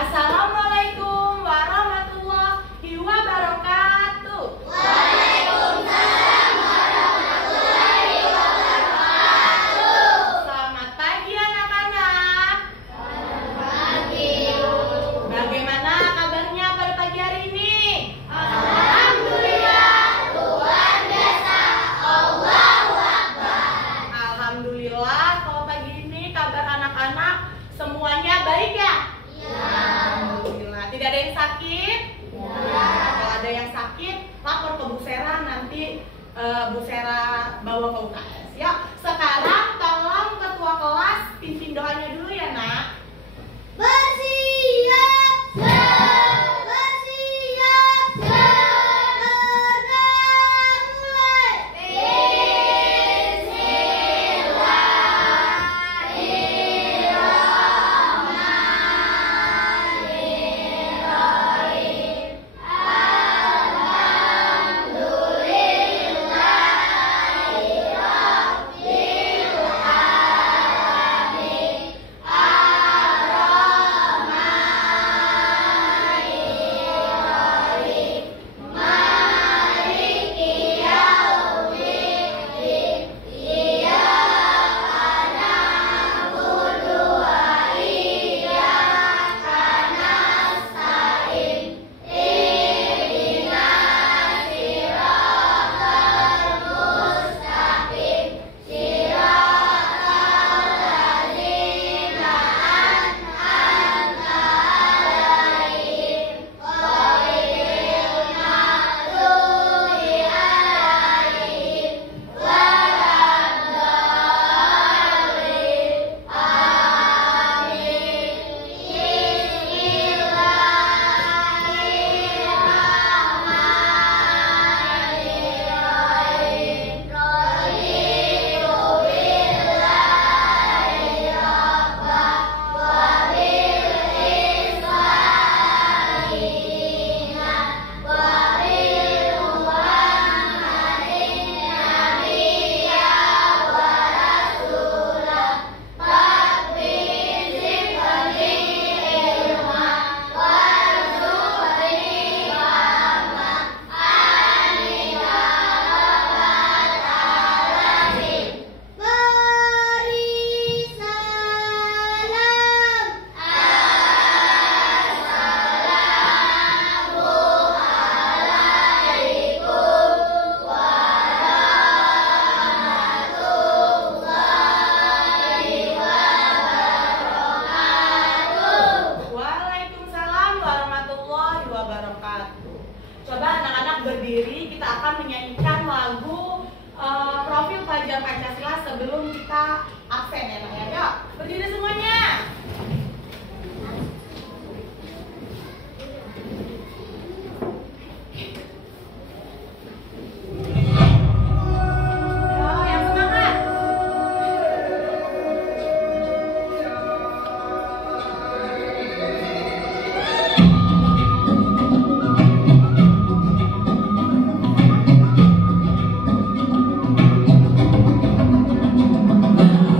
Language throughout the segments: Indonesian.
Assalamualaikum warahmatullahi wabarakatuh. Waalaikumsalam warahmatullahi wabarakatuh. Selamat pagi anak-anak. Selamat pagi. Bagaimana kabarnya pada pagi hari ini? Alhamdulillah, luar biasa. Allahu Akbar. Alhamdulillah kalau pagi ini kabar anak-anak semuanya baik ya? Alhamdulillah. Tidak ada yang sakit? Kalau ada yang sakit, lapor ke Bu Sera, nanti Bu Sera bawa ke UKS. Ya, sekarang tolong ketua kelas pimpin doanya dulu ya, Nak. Bersiap, bersiap, sekarang mulai. Bismillahirrahmanirrahim. Waalaikumsalam warahmatullahi wabarakatuh. Coba anak-anak berdiri, kita akan menyanyikan lagu Profil Pelajar Pancasila sebelum kita absen ya, Nak ya. Yuk, berdiri semuanya. Ayo, yang semangat. Bangsa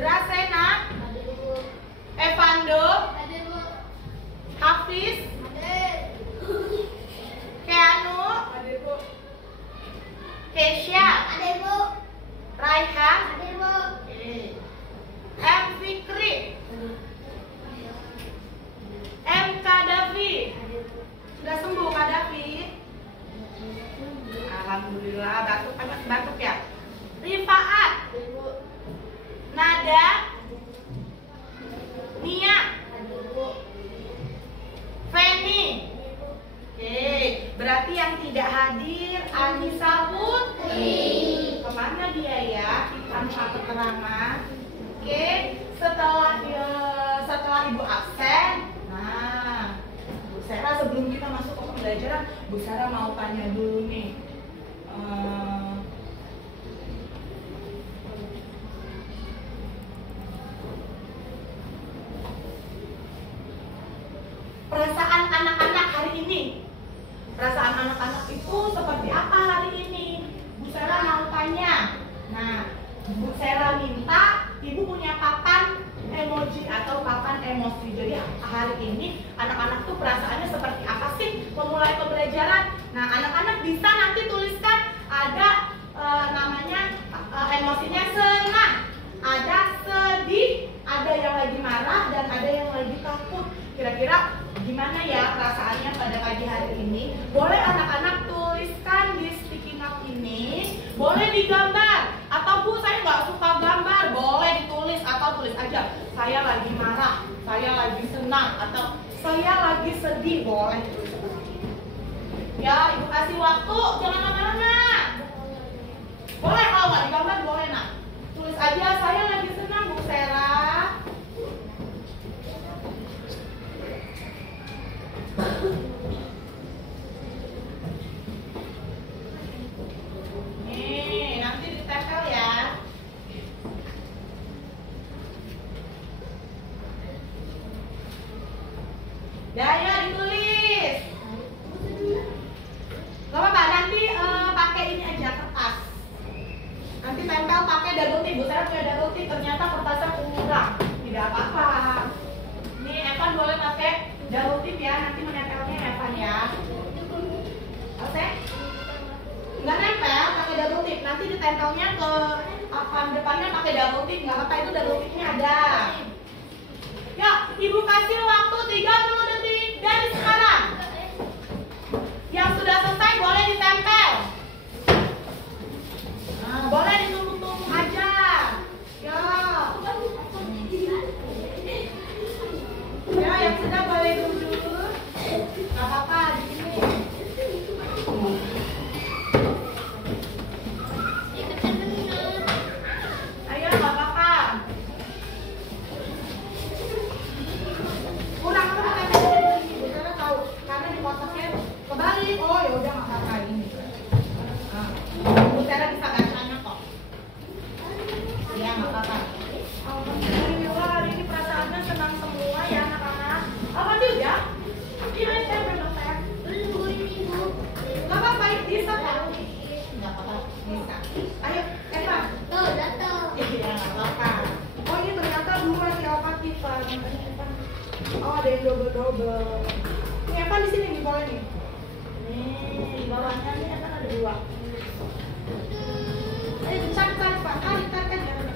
Drasena, Ada Bu. Evando, Ada Bu. Hafiz, Ada. Keanu, Kesha, Ada Bu. Raihan, Ada Bu. M. Fikri, M. Kadafi. Sudah sembuh Kadafi? Alhamdulillah. Batuk, batuk ya. Rifaat, Nada, Nia, Feni. Oke, berarti yang tidak hadir Anissa Putri. Kemana dia ya? Tanpa keterangan. Oke, setelah Ibu absen, nah, Bu Sarah sebelum kita masuk ke pembelajaran, Bu Sarah mau tanya dulu nih. Perasaan anak-anak hari ini. Perasaan anak-anak itu seperti apa hari ini? Bu Sarah mau tanya. Nah, Bu Sarah minta Ibu punya papan emoji atau papan emosi. Jadi hari ini anak-anak tuh perasaannya seperti apa sih memulai pembelajaran? Nah, anak-anak bisa nanti tuliskan ada namanya emosinya senang, ada sedih, ada yang lagi marah dan ada yang lagi takut. Kira-kira gimana ya perasaannya pada pagi hari ini? Boleh anak-anak tuliskan di sticky note ini, boleh digambar. Atau Bu, saya nggak suka gambar, boleh ditulis atau tulis aja. Saya lagi marah, saya lagi senang, atau saya lagi sedih, boleh ditulis seperti ini. Ya, Ibu kasih waktu, jangan lama-lama. Boleh kalau nggak digambar, boleh nak. Tulis aja, saya lagi senang Bu Sarah. Nih, nanti ditempel ya. Daya ditulis. Gak apa-apa, nanti pakai ini aja kertas. Nanti tempel pakai double tip. Bu Sarah punya double tip, ternyata kertasnya kurang. Tidak apa-apa. Nih, Evan boleh pakai double tip ya. Nanti menempelnya Evan ya. Oke? Nggak nempel, pakai double tip. Nanti ditempelnya ke papan depannya pakai double tip. Nggak apa-apa, itu double tipnya ada. Yuk, Ibu kasih waktu 30 detik dari sekarang. Yang sudah selesai boleh ditempel. Nah, boleh ditumpuk-tumpuk aja. Ya. Ya, yang sudah boleh duduk. Nggak apa-apa di sini. Ayo, nggak apa-apa. Kurang tuh kan Bu Sarah tahu karena di kotaknya kebalik. Oh ya udah nggak apa-apa ini. Nah, Bu Sarah bisa gantinya kok. Ya nggak apa-apa. Alhamdulillah hari ini perasaannya senang semua ya anak-anak. Apa dia udah? Iya saya belum saya. Nggak apa-apa bisa kan? Nggak apa-apa bisa. Ayo Eva. Tuh, datang. Iya nggak apa-apa. Oh ini ternyata dua si Alfa kita. Oh ada yang double-double. Ini Evan di sini nih boleh nih. Nih di bawahnya nih Evan ada dua. Ayo cat Pak, tarik jalannya.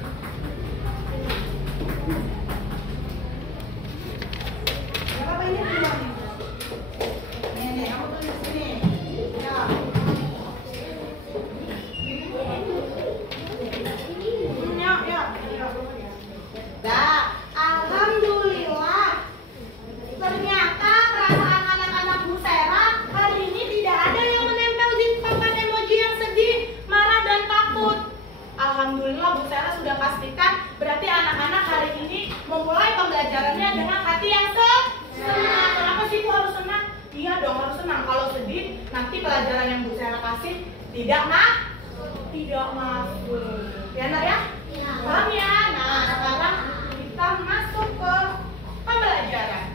Gak apa-apa ini dua nih. Nih kamu tulis di sini. Ya. Ya. Dah, alhamdulillah. Ternyata perasaan anak-anak Bu Sarah hari ini tidak ada yang menempel di papan emoji yang sedih, marah, dan takut. Alhamdulillah Bu Sarah sudah pastikan berarti anak-anak hari ini memulai pembelajarannya dengan hati yang senang. Kenapa sih Bu harus senang? Iya dong harus senang. Kalau sedih nanti pelajaran yang Bu Sarah kasih tidak masuk. Ya nak ya? Paham ya? Nah sekarang kita masuk ke pembelajaran.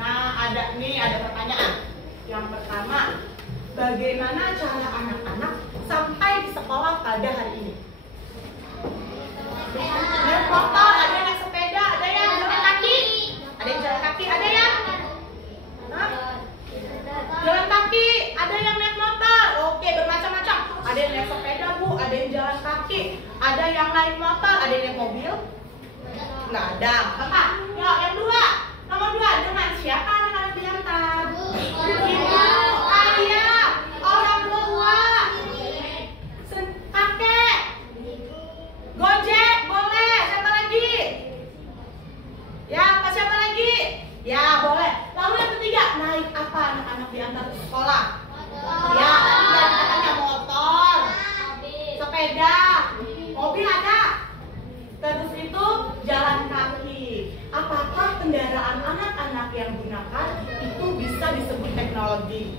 Nah ada pertanyaan. Yang pertama, bagaimana cara anak-anak sampai di sekolah pada hari ini? Naik motor, ada beradab. Apa? Ya, yang dua. Nomor dua, dengan siapa anak-anak diantar? Ibu, ayah, orang tua, kakek, Gojek, boleh. Siapa lagi? Ya, apa siapa lagi? Ya, boleh. Lalu yang ketiga, naik apa anak-anak diantar ke sekolah? Ya, tadi katanya motor, sepeda, mobil ada. Terus itu jalan kaki. Apakah kendaraan anak-anak yang gunakan itu bisa disebut teknologi?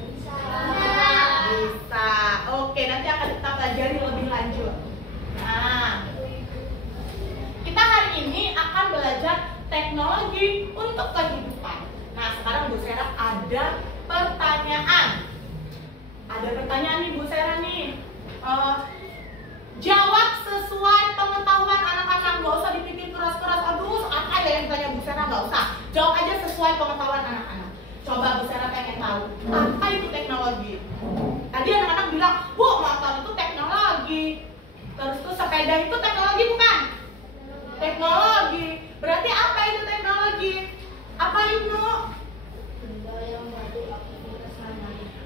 Bisa. Oke, nanti akan kita pelajari lebih lanjut. Nah, kita hari ini akan belajar teknologi untuk kehidupan. Nah, sekarang Bu Sera ada pertanyaan. Ada pertanyaan nih Bu Sera nih. Jawab sesuai pengetahuan anak-anak, nggak usah dipikir keras-keras. Aduh, apa ya yang tanya Bu Sera, nggak usah. Jawab aja sesuai pengetahuan anak-anak. Coba Bu Sera pengen tahu, apa itu teknologi? Tadi anak-anak bilang, Bu, motor itu teknologi. Terus tuh sepeda itu teknologi bukan? Teknologi. Berarti apa itu teknologi? Apa itu?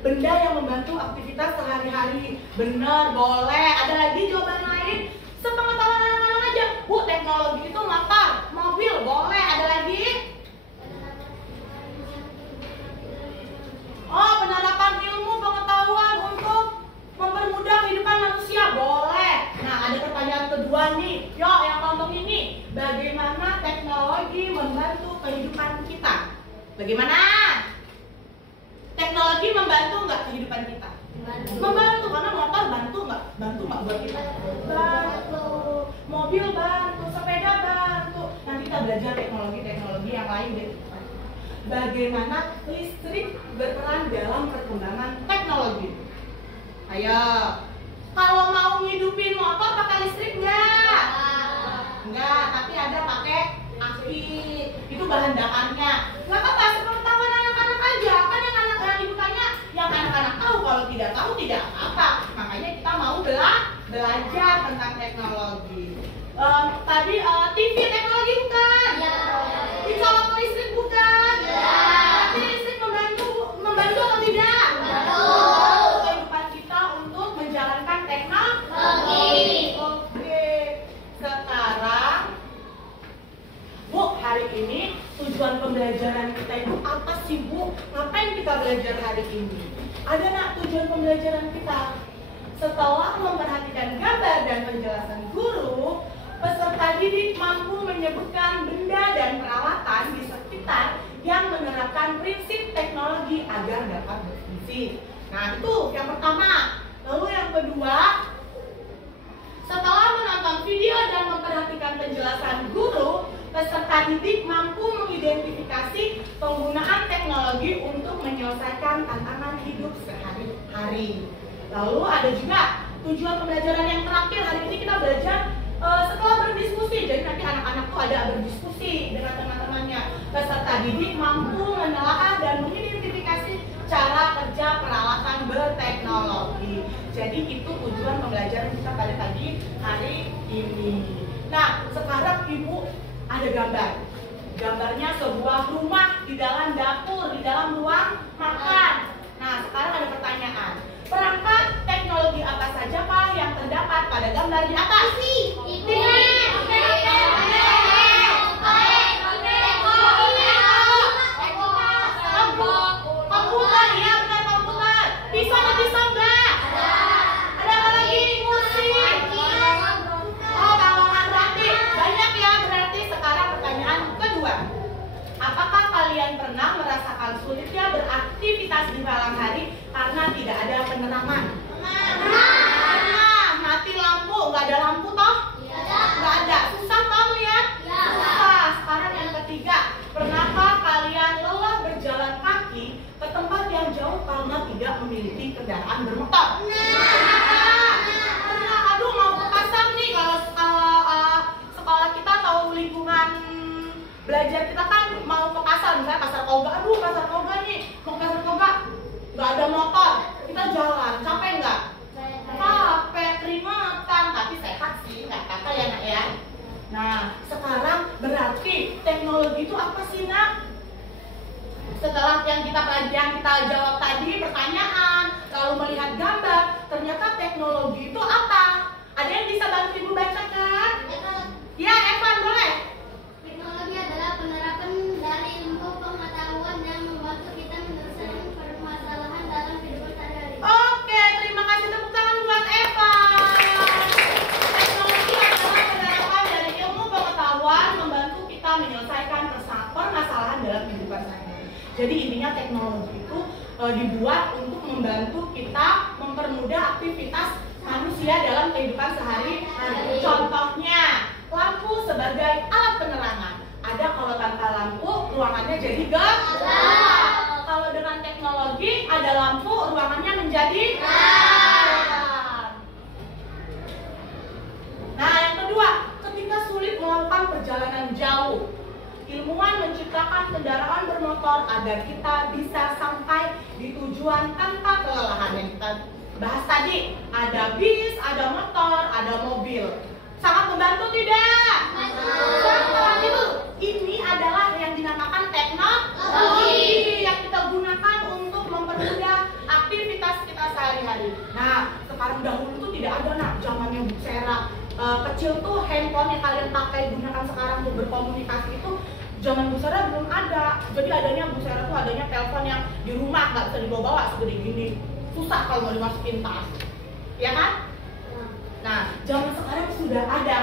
Benda yang membantu aktivitas sehari-hari. Benar, boleh. Ada lagi jawaban lain? Sepengetahuan anak-anak aja. Bu, teknologi itu motor, mobil, boleh. Ada lagi? Oh, penerapan ilmu pengetahuan untuk mempermudah kehidupan manusia, boleh. Nah, ada pertanyaan kedua nih. Yuk, yang kelompok ini. Bagaimana teknologi membantu kehidupan kita? Bagaimana? Teknologi membantu nggak kehidupan kita? Membantu, karena motor bantu nggak buat kita? Bantu. Mobil bantu, sepeda bantu. Nanti kita belajar teknologi yang lain deh. Bagaimana listrik berperan dalam perkembangan teknologi? Ayo, kalau mau ngidupin motor pakai listrik nggak? Enggak, tapi ada pakai aki. Itu bahan bakarnya. Nggak apa-apa, sepengetahuan anak-anak aja. Kan yang ibu tanya, yang anak-anak tahu. Kalau tidak tahu tidak apa-apa. Makanya kita mau belajar tentang teknologi. Tadi TV teknologi bukan? Ya. Dicolok listrik bukan? Ya. Tapi listrik membantu atau tidak? Membantu kehidupan kita untuk menjalankan teknologi. Oke. Sekarang, Bu, hari ini tujuan pembelajaran kita itu apa sih, Bu? Ngapain kita belajar hari ini? Ada nggak tujuan pembelajaran kita? Setelah memperhatikan gambar dan penjelasan guru, peserta didik mampu menyebutkan benda dan peralatan di sekitar yang menerapkan prinsip teknologi agar dapat berfungsi. Nah, itu yang pertama. Lalu yang kedua, setelah menonton video dan memperhatikan penjelasan guru, peserta didik mampu mengidentifikasi penggunaan teknologi untuk menyelesaikan tantangan hidup sehari-hari. Lalu ada juga tujuan pembelajaran yang terakhir. Hari ini kita belajar setelah berdiskusi. Jadi nanti anak-anak tuh ada berdiskusi dengan teman-temannya. Peserta didik mampu menelaah dan mengidentifikasi cara kerja peralatan berteknologi. Jadi itu tujuan pembelajaran kita pada pagi hari ini. Nah, sekarang Ibu ada gambar. Gambarnya sebuah rumah di dalam dapur, di dalam ruang makan. Nah, sekarang ada pertanyaan. Perangkat teknologi apa saja Pak yang terdapat pada gambar di atas? Komputer, ya benar komputer. Pisau atau pisau enggak? Ada apa lagi? Musik. Oh, balongan berarti. Banyak ya berarti. Sekarang pertanyaan kedua. Apakah kalian pernah merasakan sulitnya beraktivitas di malam hari karena tidak ada penerangan? Pernah. Mati lampu, nggak ada lampu toh? Nggak ada. Susah toh lihat? Susah. Sekarang yang ketiga. Pernahkah kalian lelah berjalan kaki ke tempat yang jauh karena tidak memiliki kendaraan bermotor? Pernah. Aduh, mau ke pasar nih. Kalau sekolah kita tahu lingkungan belajar kita kan mau ke pasar, misalnya pasar Koga. Aduh, pasar Koga nih, mau ke pasar Koga, nggak ada motor, kita jalan, capek nggak? Capek, keringetan, tapi sehat sih, nggak apa-apa ya nak ya. Nah, sekarang berarti teknologi itu apa sih, Nak? Setelah yang kita jawab tadi pertanyaan, lalu melihat gambar, ternyata teknologi itu apa? Ada yang bisa bantu Ibu bacakan? Ya, Evan, boleh. Teknologi adalah penerapan dari ilmu pengetahuan yang membantu kita menyelesaikan permasalahan dalam kehidupan sehari-hari. Oke, terima kasih, tepuk tangan buat Evan. Teknologi adalah penerapan dari ilmu pengetahuan membantu kita menyelesaikan permasalahan dalam kehidupan sehari-hari. Jadi intinya teknologi itu dibuat untuk membantu kita mempermudah aktivitas manusia dalam kehidupan sehari-hari. Contohnya, lampu sebagai alat penerangan. Ada kalau tanpa lampu ruangannya jadi gelap. Kalau dengan teknologi ada lampu ruangannya menjadi terang. Nah, yang kedua, ketika sulit melakukan perjalanan jauh, ilmuwan menciptakan kendaraan bermotor agar kita bisa sampai di tujuan tanpa kelelahan. Yang kita bahas tadi, ada bis, ada motor, ada mobil. Sangat membantu tidak? Sangat. Itu ini adalah yang dinamakan teknologi yang kita gunakan untuk mempermudah aktivitas kita sehari-hari. Nah, sekarang dahulu tuh tidak ada, Nak, zamannya Bu Sera. Kecil tuh handphone yang kalian pakai gunakan sekarang untuk berkomunikasi itu zaman Bu Sera belum ada. Jadi adanya Bu Sera tuh adanya telepon yang di rumah nggak bisa dibawa-bawa segede gini. Susah kalau mau dimasukin tas, ya kan? Nah, zaman sekarang sudah ada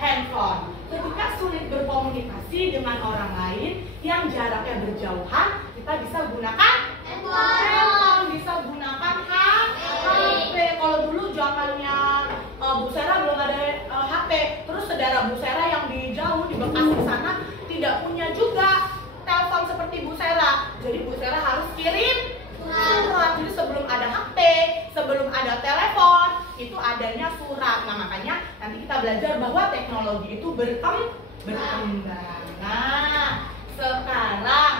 handphone. Ketika sulit berkomunikasi dengan orang lain yang jaraknya berjauhan, kita bisa gunakan handphone, bisa gunakan HP. Kalau dulu zamannya Bu Sera belum ada HP, terus saudara Bu Sera yang di jauh di Bekasi sana tidak punya juga telepon seperti Bu Sera. Jadi Bu Sera harus kirim surat. Jadi sebelum ada HP, sebelum ada telepon, itu adanya surat. Nah, makanya nanti kita belajar bahwa teknologi itu berkembang. Nah, sekarang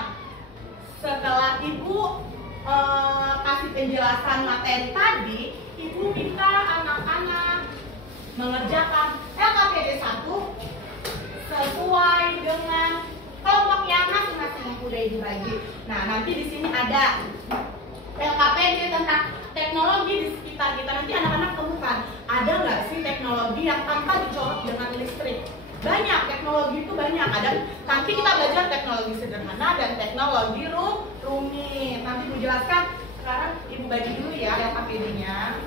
setelah Ibu kasih penjelasan materi tadi, Ibu minta anak-anak mengerjakan LKPD 1 sesuai dengan kelompoknya masing-masing yang udah Ibu bagi. Nah, nanti di sini ada LKPD tentang teknologi di sekitar kita. Nanti anak-anak temukan, ada nggak sih teknologi yang tanpa dicolok dengan listrik? Banyak, teknologi itu banyak. Ada. Nanti kita belajar teknologi sederhana dan teknologi rumit. Nanti Ibu jelaskan. Sekarang Ibu bagi dulu ya LKPD-nya.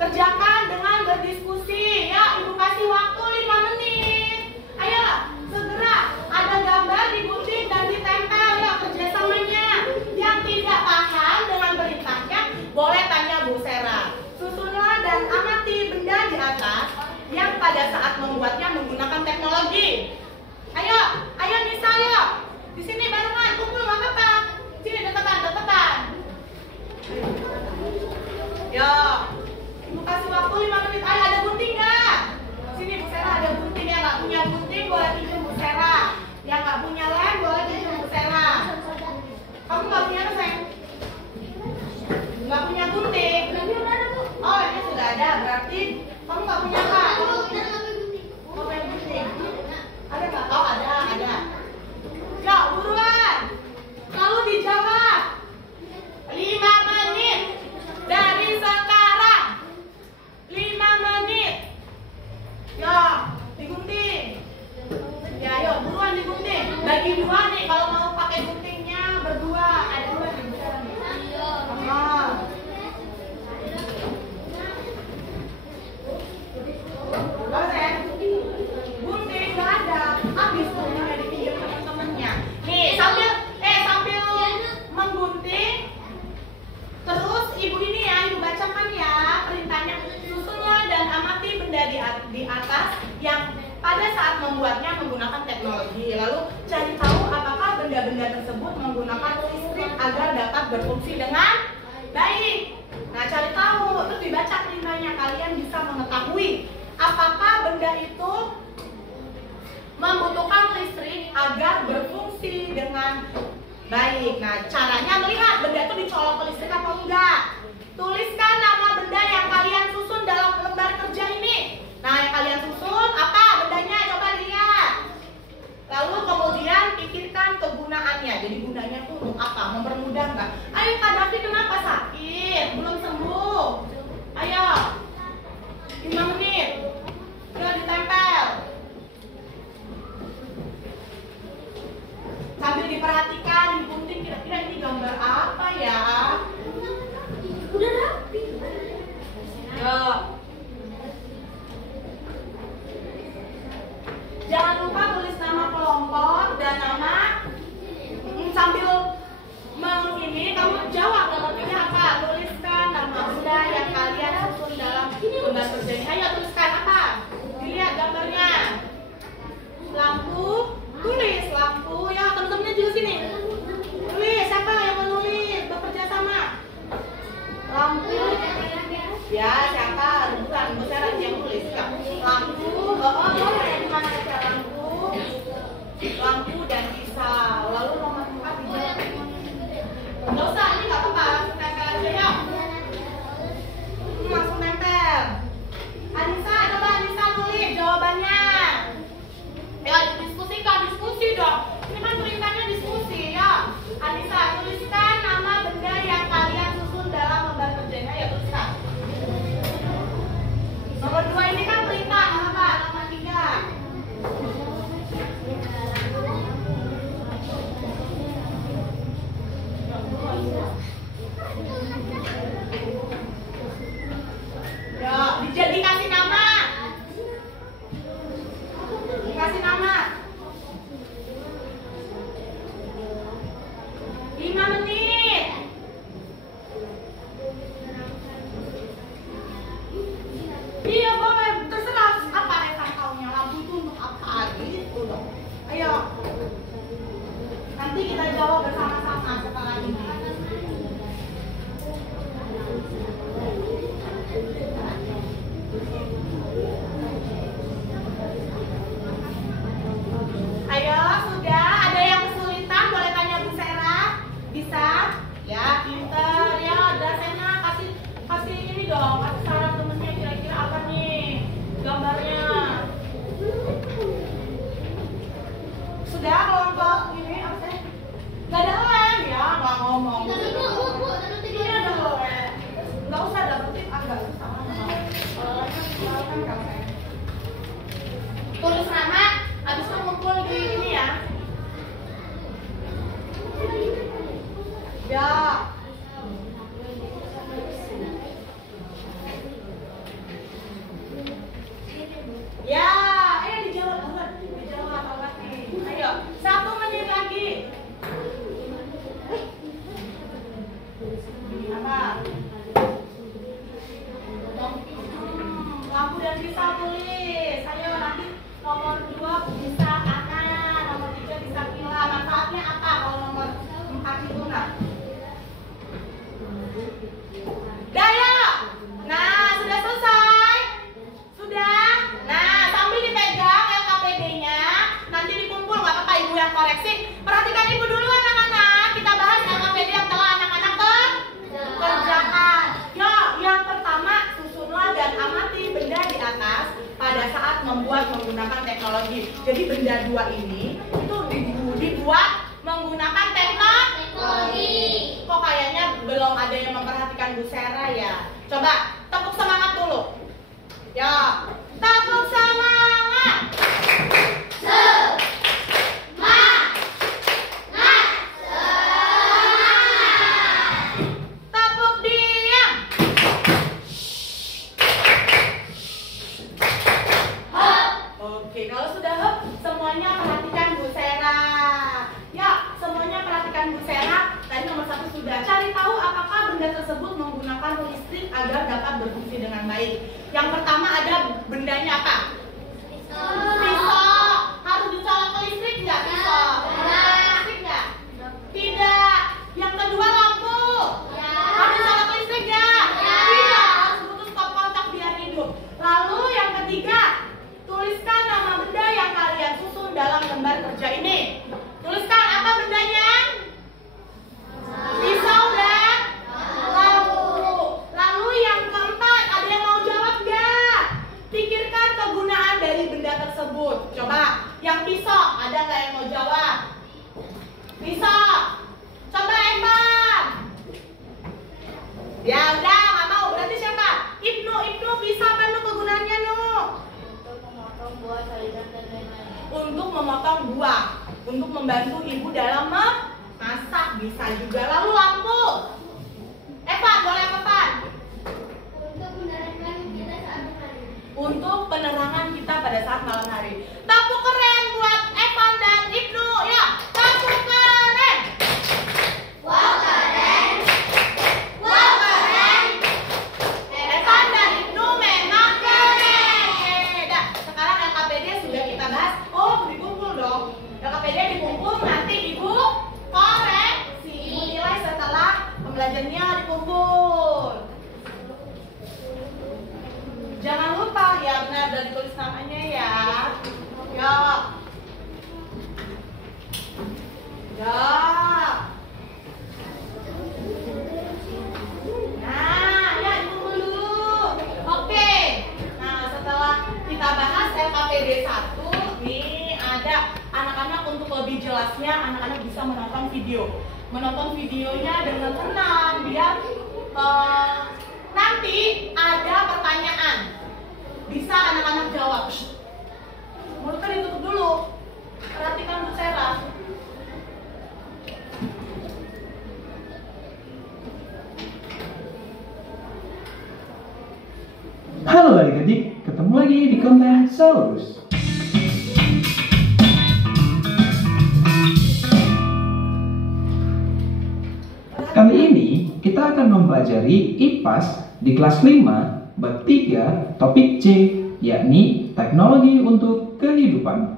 Kerjakan dengan berdiskusi. Ya, Ibu kasih waktu 5 menit. Ayo, segera. Ada gambar digunting dan ditempel ya kerjasamanya. Yang tidak paham dengan perintahnya boleh tanya Bu Sera. Susunlah dan amati benda di atas yang pada saat membuatnya menggunakan teknologi. Ayo, ayo Nisa, ayo. Di sini barengan, kumpul nggak apa-apa. Sini deketan. Yo, Ibu kasih waktu 5 menit. Ayo, ada gunting nggak? Sini Bu Sera ada gunting. Yang nggak punya gunting boleh pinjam Bu Sera. Yang nggak punya lem boleh pinjam Bu Sera. Kamu nggak punya apa, sayang? Nggak punya gunting. Oh, ini sudah ada. Berarti kamu nggak punya apa? Mau punya gunting? Ada nggak? Oh, ada. Ya, buruan. Lalu dijawab. 5 menit dari sekarang. 5 menit. Ya, digunting. Ya, ayo buruan digunting. Bagi 2 nih kalau mau pakai guntingnya berdua. Ada 2 nih. Gunting nggak ada, habis guntingnya dipinjam teman-temannya. Nih sambil menggunting, terus Ibu ini ya, Ibu bacakan ya perintahnya. Susunlah dan amati benda di atas yang pada saat membuatnya menggunakan teknologi. Lalu cari tahu apakah benda-benda tersebut menggunakan listrik agar dapat berfungsi dengan baik. Nah, cari tahu, terus dibaca perintahnya. Kalian bisa mengetahui apakah benda itu membutuhkan listrik agar berfungsi dengan baik. Nah, caranya melihat benda itu dicolok ke listrik atau enggak. Tuliskan nama benda yang kalian susun dalam lembar kerja ini. Nah, yang kalian susun apa bendanya? Coba Jadi gunanya tuh untuk apa? Mempermudah nggak? Ayo Kak Davi, kenapa sakit? Belum sembuh. Ayo, 5 menit. Yuk ditempel. Sambil diperhatikan, digunting kira-kira ini gambar apa ya? Udah rapi. Yuk. Jangan lupa tulis nama kelompok dan nama sambil ini kamu jawab gambarnya apa? Tuliskan nama benda yang kalian susun dalam lembar kerja ini. Ayo tuliskan apa? Dilihat gambarnya. Lampu, tulis lampu. Ya teman-temannya juga sini. Tulis, siapa yang menulis? Bekerja sama. Lampu. Ya siapa? Bukan, saya yang tulis. Ya. Lampu. Di mana aja lampu? Lampu dan pisau. Lalu nomor 4 dijawab. Nggak usah, ini nggak apa-apa. Langsung tempel aja ya. Langsung tempel. Anissa, coba Anissa tulis jawabannya. Ya, diskusi dong. Ini kan perintahnya diskusi ya. Anissa, tuliskan nama benda yang kalian susun dalam lembar kerjanya. Ya, tuliskan. Nomor 2 ini kan perintah, apa? Nomor 3. Ya, dikasih nama. Dikasih nama. 5 menit. Iya, boleh. Terserah apa reka kaunya. Lampu itu untuk apa gitu dong. Ayo. Nanti kita jawab bersama-sama setelah ini. Ayo, sudah. Ada yang kesulitan? Boleh tanya Bu Sera? Bisa? Ya, pinter. Ya, Drasena kasih ini dong. Kasih saran temennya kira-kira apa nih gambarnya. Sudah kelompok ini apa sih? Gak ada lem ya, nggak ngomong. Iya dong. Nggak usah dapetin agak susah. Tulis nama, habis itu ngumpul di ini ya. Ya. Ya, ayo dijawab bukan? Dijawab apa nih? Ayo, 1 menit lagi. Apa? Lampu dan pisau tulis. Ayo nanti nomor 2 bisa kanan, nomor 3 bisa pila. Manfaatnya apa kalau nomor 4 itu enggak? Daya. Nah, sudah selesai. Sudah. Nah, sambil dipegang LKPD-nya, nanti dikumpul nggak apa-apa ibu yang koreksi. Perhatikan ibu dulu anak-anak. Kita bahas LKPD yang telah anak-anak kerjakan. Ya, yang pertama susunlah dan amati benda di atas pada saat membuat menggunakan teknologi. Jadi benda 2 ini itu dibuat menggunakan teknologi. Kok kayaknya belum ada yang memperhatikan Bu Sera ya? Coba tepuk semangat dulu. Ya, tepuk semangat. Tepuk diam. Oke, kalau sudah semuanya perhatikan Bu Sera. Ya, semuanya perhatikan Bu Sera. Tadi nomor 1 sudah. Cari tahu apakah benda tersebut menggunakan listrik agar dapat berfungsi dengan baik. Yang pertama ada bendanya apa? Pisau. Harus dicolok ke listrik nggak pisau? Listrik nggak? Tidak. Yang kedua lampu. Harus dicolok ke listrik nggak? Tidak. Harus butuh stop kontak biar hidup. Lalu yang ketiga, tuliskan nama benda yang kalian susun dalam lembar kerja ini. Tuliskan apa bendanya? Pisau dan lampu. Lalu yang keempat, ada yang mau jawab nggak? Pikirkan kegunaan dari benda tersebut. Coba, yang pisau, ada nggak yang mau jawab? Pisau. untuk membantu ibu dalam memasak. Bisa juga. Lalu lampu. Evan, boleh Evan? Untuk penerangan kita pada saat malam hari. Tepuk keren buat Evan dan Ibnu ya. Tepuk keren. Wow, keren. Wow, keren. Evan dan Ibnu memang keren. Dah, sekarang LKPD sudah kita bahas. Oh, dikumpul dong. LKPD dikumpul, nanti ibu koreksi. Ibu nilai setelah pembelajarannya dikumpul. Jangan lupa ya, benar dan ditulis namanya ya. Ya. Ya. Nah, ya dikumpul dulu. Oke. Nah, setelah kita bahas LKPD 1, nih ada anak-anak untuk lebih jelasnya, anak-anak bisa menonton video. Menonton videonya dengan tenang biar nanti ada pertanyaan, bisa anak-anak jawab. Mulutnya ditutup dulu. Perhatikan Bu Sarah. Halo adik-adik, ketemu lagi di konten Saurus. Kali ini kita akan mempelajari IPAS di kelas 5, bab 3, topik C, yakni teknologi untuk kehidupan.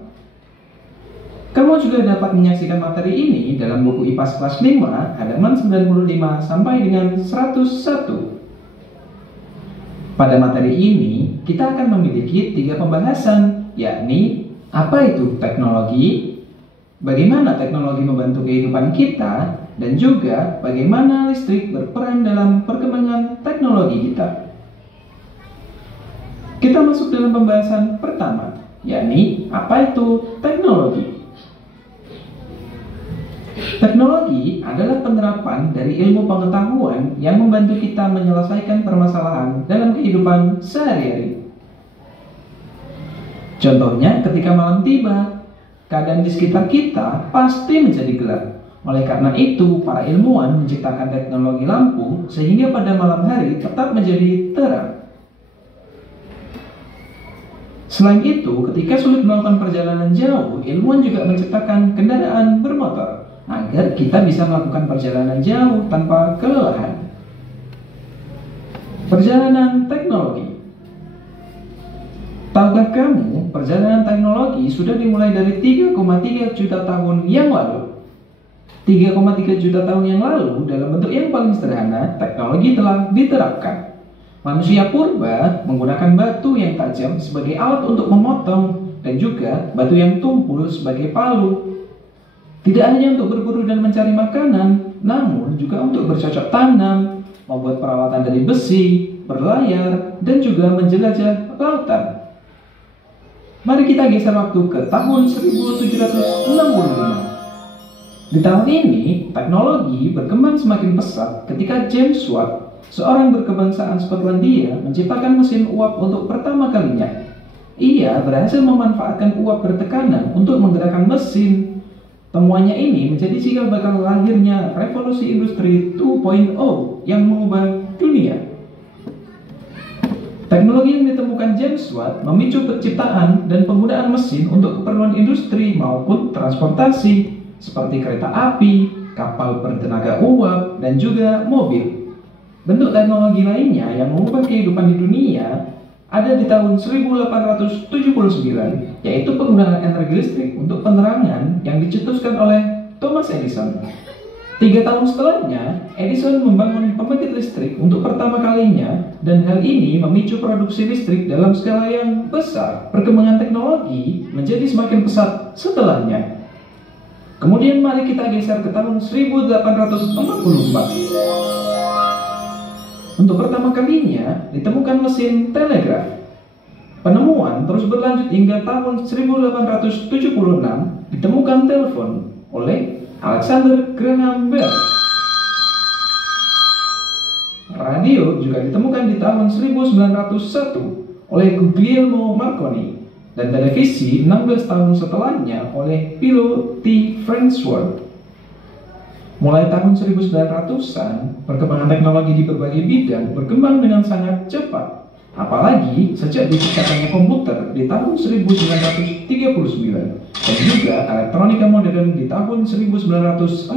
Kamu juga dapat menyaksikan materi ini dalam buku IPAS kelas 5, halaman 95 sampai dengan 101. Pada materi ini, kita akan memiliki 3 pembahasan, yakni apa itu teknologi, bagaimana teknologi membantu kehidupan kita, dan juga bagaimana listrik berperan dalam perkembangan teknologi kita. Kita masuk dalam pembahasan pertama, yakni apa itu teknologi. Teknologi adalah penerapan dari ilmu pengetahuan yang membantu kita menyelesaikan permasalahan dalam kehidupan sehari-hari. Contohnya, ketika malam tiba, keadaan di sekitar kita pasti menjadi gelap. Oleh karena itu, para ilmuwan menciptakan teknologi lampu sehingga pada malam hari tetap menjadi terang. Selain itu, ketika sulit melakukan perjalanan jauh, ilmuwan juga menciptakan kendaraan bermotor agar kita bisa melakukan perjalanan jauh tanpa kelelahan. Perjalanan teknologi. Tahukah kamu, perjalanan teknologi sudah dimulai dari 3,3 juta tahun yang lalu. 3,3 juta tahun yang lalu, dalam bentuk yang paling sederhana, teknologi telah diterapkan. Manusia purba menggunakan batu yang tajam sebagai alat untuk memotong dan juga batu yang tumpul sebagai palu. Tidak hanya untuk berburu dan mencari makanan, namun juga untuk bercocok tanam, membuat peralatan dari besi, berlayar, dan juga menjelajah lautan. Mari kita geser waktu ke tahun 1765. Di tahun ini, teknologi berkembang semakin pesat ketika James Watt, seorang berkebangsaan Skotlandia, menciptakan mesin uap untuk pertama kalinya. Ia berhasil memanfaatkan uap bertekanan untuk menggerakkan mesin. Temuannya ini menjadi cikal bakal lahirnya revolusi industri 2.0 yang mengubah dunia. Teknologi yang ditemukan James Watt memicu penciptaan dan penggunaan mesin untuk keperluan industri maupun transportasi, seperti kereta api, kapal bertenaga uap, dan juga mobil. Bentuk teknologi lainnya yang mengubah kehidupan di dunia ada di tahun 1879, yaitu penggunaan energi listrik untuk penerangan yang dicetuskan oleh Thomas Edison. 3 tahun setelahnya, Edison membangun pembangkit listrik untuk pertama kalinya, dan hal ini memicu produksi listrik dalam skala yang besar. Perkembangan teknologi menjadi semakin pesat setelahnya. Kemudian mari kita geser ke tahun 1844. Untuk pertama kalinya ditemukan mesin telegraf. Penemuan terus berlanjut hingga tahun 1876 ditemukan telepon oleh Alexander Graham Bell. Radio juga ditemukan di tahun 1901 oleh Guglielmo Marconi. dan televisi 16 tahun setelahnya oleh Philo T. Farnsworth. Mulai tahun 1900-an, perkembangan teknologi di berbagai bidang berkembang dengan sangat cepat. Apalagi sejak diciptakannya komputer di tahun 1939 dan juga elektronika modern di tahun 1947.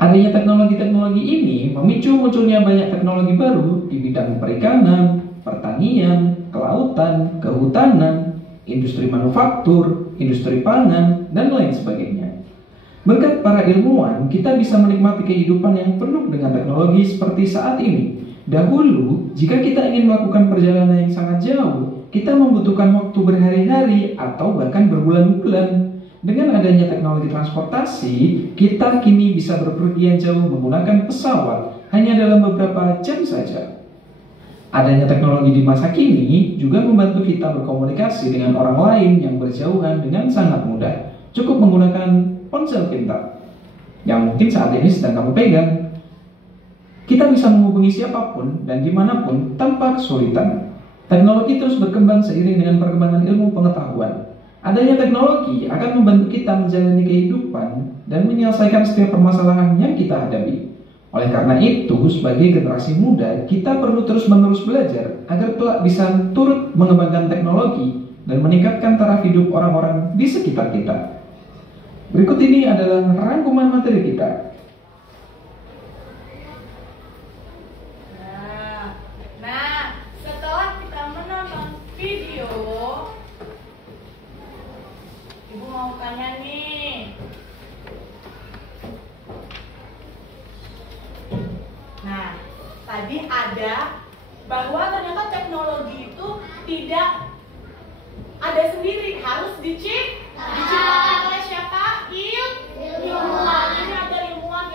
Adanya teknologi-teknologi ini memicu munculnya banyak teknologi baru di bidang perikanan, pertanian, kelautan, kehutanan, industri manufaktur, industri pangan, dan lain sebagainya. Berkat para ilmuwan, kita bisa menikmati kehidupan yang penuh dengan teknologi seperti saat ini. Dahulu, jika kita ingin melakukan perjalanan yang sangat jauh, kita membutuhkan waktu berhari-hari atau bahkan berbulan-bulan. Dengan adanya teknologi transportasi, kita kini bisa berpergian jauh menggunakan pesawat hanya dalam beberapa jam saja. Adanya teknologi di masa kini juga membantu kita berkomunikasi dengan orang lain yang berjauhan dengan sangat mudah. Cukup menggunakan ponsel pintar yang mungkin saat ini sedang kamu pegang. Kita bisa menghubungi siapapun dan dimanapun tanpa kesulitan. Teknologi terus berkembang seiring dengan perkembangan ilmu pengetahuan. Adanya teknologi akan membantu kita menjalani kehidupan dan menyelesaikan setiap permasalahan yang kita hadapi. Oleh karena itu, sebagai generasi muda, kita perlu terus-menerus belajar agar kelak bisa turut mengembangkan teknologi dan meningkatkan taraf hidup orang-orang di sekitar kita. Berikut ini adalah rangkuman materi kita. Nah, setelah kita menonton video, Ibu mau tanya nih. Nah, tadi ada bahwa ternyata teknologi itu tidak ada sendiri, harus diciptakan oleh siapa? Ilmuwan. Ini ada ilmuwan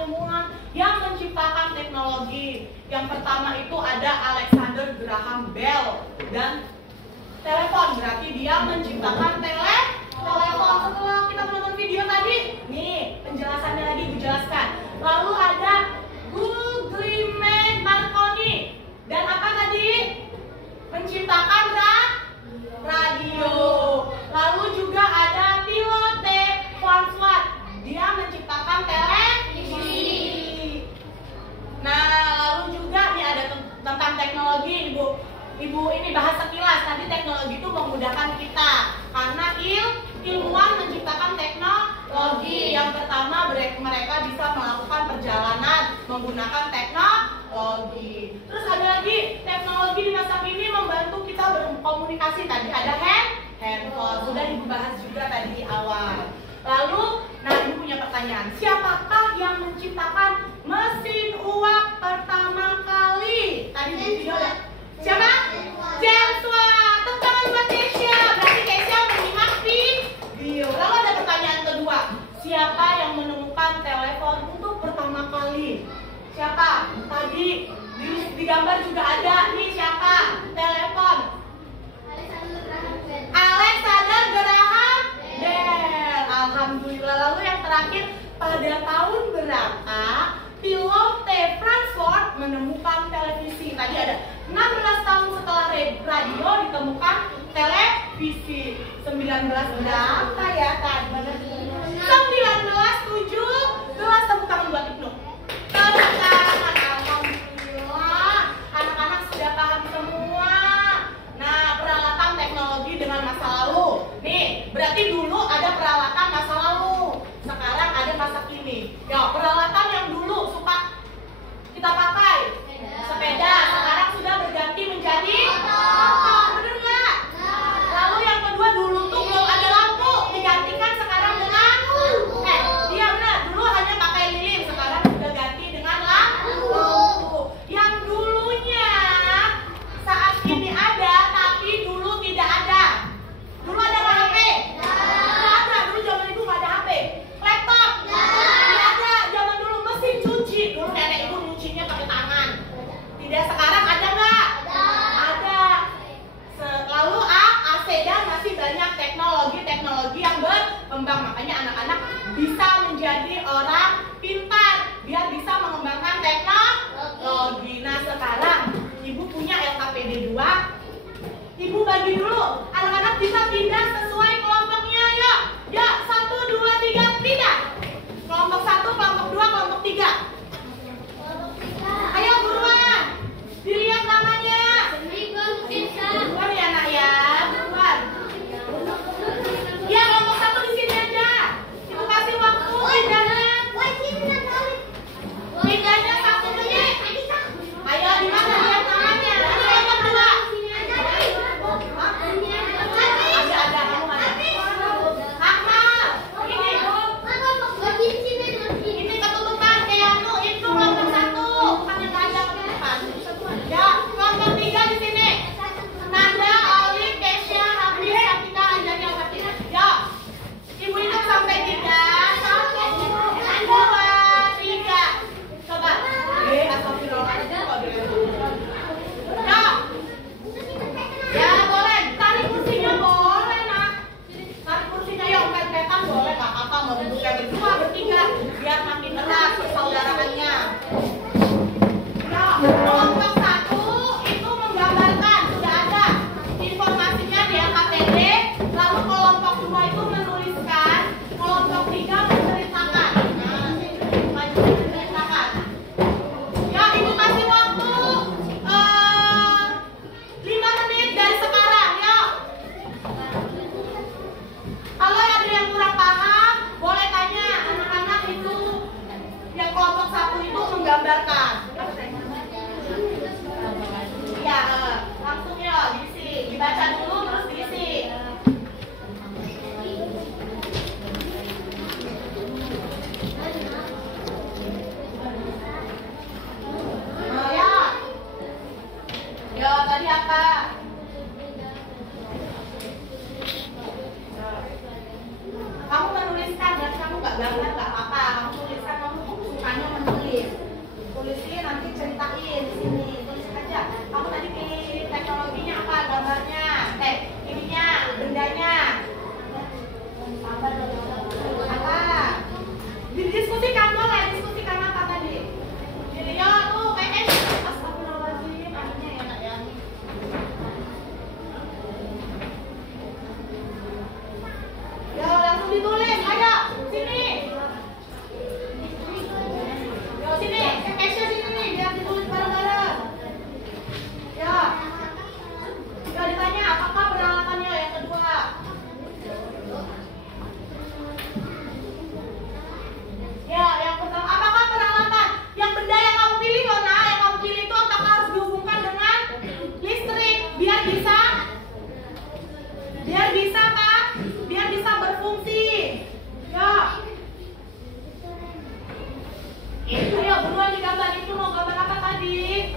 yang menciptakan teknologi. Yang pertama itu ada Alexander Graham Bell dan telepon, berarti dia menciptakan telepon. Setelah kita menonton video tadi, nih penjelasannya lagi dijelaskan. Lalu ada Guglielmo Marconi dan apa tadi? Menciptakan radio. Lalu juga ada Philo T. Farnsworth, dia menciptakan televisi. Nah, lalu juga nih ada tentang teknologi, Ibu ini bahas sekilas. Tadi teknologi itu memudahkan kita karena ilmuwan menciptakan teknologi. Yang pertama, mereka bisa melakukan perjalanan menggunakan teknologi. Terus ada lagi, teknologi di masa kini membantu kita berkomunikasi. Tadi ada handphone, sudah dibahas juga tadi di awal. Lalu, Ibu punya pertanyaan, siapakah yang menciptakan mesin uap pertama kali? Tadi di video ya. Siapa? James Watt. Tepuk tangan buat Keisha. Berarti Keisha menyimak video. Lalu ada pertanyaan kedua, siapa yang menemukan telepon untuk pertama kali? Siapa? Tadi di gambar juga ada nih, siapa? Telepon. Alexander Graham Bell. Alhamdulillah. Lalu yang terakhir, pada tahun berapa Philo T. Farnsworth menemukan televisi? Tadi ada 16 tahun setelah radio ditemukan televisi. 19 berapa ya tadi? 1917. Tepuk tangan buat Ibnu. Tepuk tangan. Alhamdulillah, anak-anak sudah paham semua. Nah, peralatan teknologi dengan masa lalu. Nih, berarti dulu ada peralatan masa lalu, sekarang ada masa kini. Ya, peralatan yang dulu suka kita pakai, sepeda, sekarang sudah berganti menjadi motor, bener nggak? Lalu yang kedua, dulu tuh belum ada lampu, digantikan sekarang dengan iya benar, dulu hanya pakai lilin, sekarang sudah ganti dengan lampu. Yang dulunya saat ini ada, tapi dulu tidak ada. Dulu ada nggak HP? Nggak ada, dulu zaman ibu nggak ada HP. Laptop? Nggak ada, zaman dulu mesin cuci, dulu nenek ibu nyucinya pakai tangan. Tidak, sekarang ada nggak? Ada. Lalu AC dan masih banyak teknologi yang berkembang, makanya anak-anak bisa menjadi orang pintar biar bisa mengembangkan teknologi. Nah, sekarang ibu punya LKPD 2. Ibu bagi dulu pindah sesuai kelompoknya. Yuk, yuk 1, 2, 3, pindah. Kelompok 1, kelompok 2, kelompok 3. Ayo buruan. Dilihat namanya. Buruan ya nak ya, buruan. Ya kelompok 1 di sini aja. Ibu kasih waktu pindahnya. Pindahnya 1 menit. Ayo di mana lihat namanya? Ini kelompok 2. Ada kamu ada. Akmal. Ini ketutupan kayak itu kelompok 1. Bukannya nggak ada ketutupan. Ya, kelompok 3 di sini. Nanda, Ali, Kesha, Habis, Satika, Anjani, Alfatina. Ya, ibu hitung sampai 3. 1, 2, 3. Coba. Astagfirullahaladzim. Ya. Ya boleh. Tarik kursinya boleh nak. Tarik kursinya yuk. Pet-petan boleh nggak apa-apa. Mau duduknya berdua, bertiga. Biar makin erat persaudaraannya. Ya. Kelompok 1 itu menggambarkan. Sudah ada informasinya di LKTD. Lalu kelompok 2 itu menuliskan. Kelompok 3 menceritakan. Nah, maju menceritakan. Ya, ibu kasih waktu 5 menit dari sekarang, yuk. Kalau ada yang kurang paham, boleh tanya anak-anak itu. Yang kelompok 1 itu menggambarkan. Ya, langsung ya, diisi. Dibaca dulu terus diisi. Ya. Yo, tadi apa? Kamu menuliskan dan kamu nggak gambar nggak apa-apa. Kamu tuliskan, kamu sukanya menulis. Tulisin nanti ceritain di sini. Tulis aja. Kamu tadi pilih teknologinya apa? Gambarnya, ininya, bendanya. Apa? Didiskusikan boleh. Diskusikan apa tadi? Jadi yo tuh PS. Astagfirullahaladzim. Akhirnya ya nak ya. Yo langsung ditulis. Ayo sini. Yo sini. PS-nya sini nih. Biar ditulis bareng-bareng. Yo. Yo ditanya apakah peralatannya yang kedua. Ya, yang pertama, apakah peralatan yang benda yang kamu pilih loh nah, yang kamu pilih itu apakah harus dihubungkan dengan listrik biar bisa Pak, biar bisa berfungsi. Ya. Ayo buruan digambar itu mau gambar apa tadi?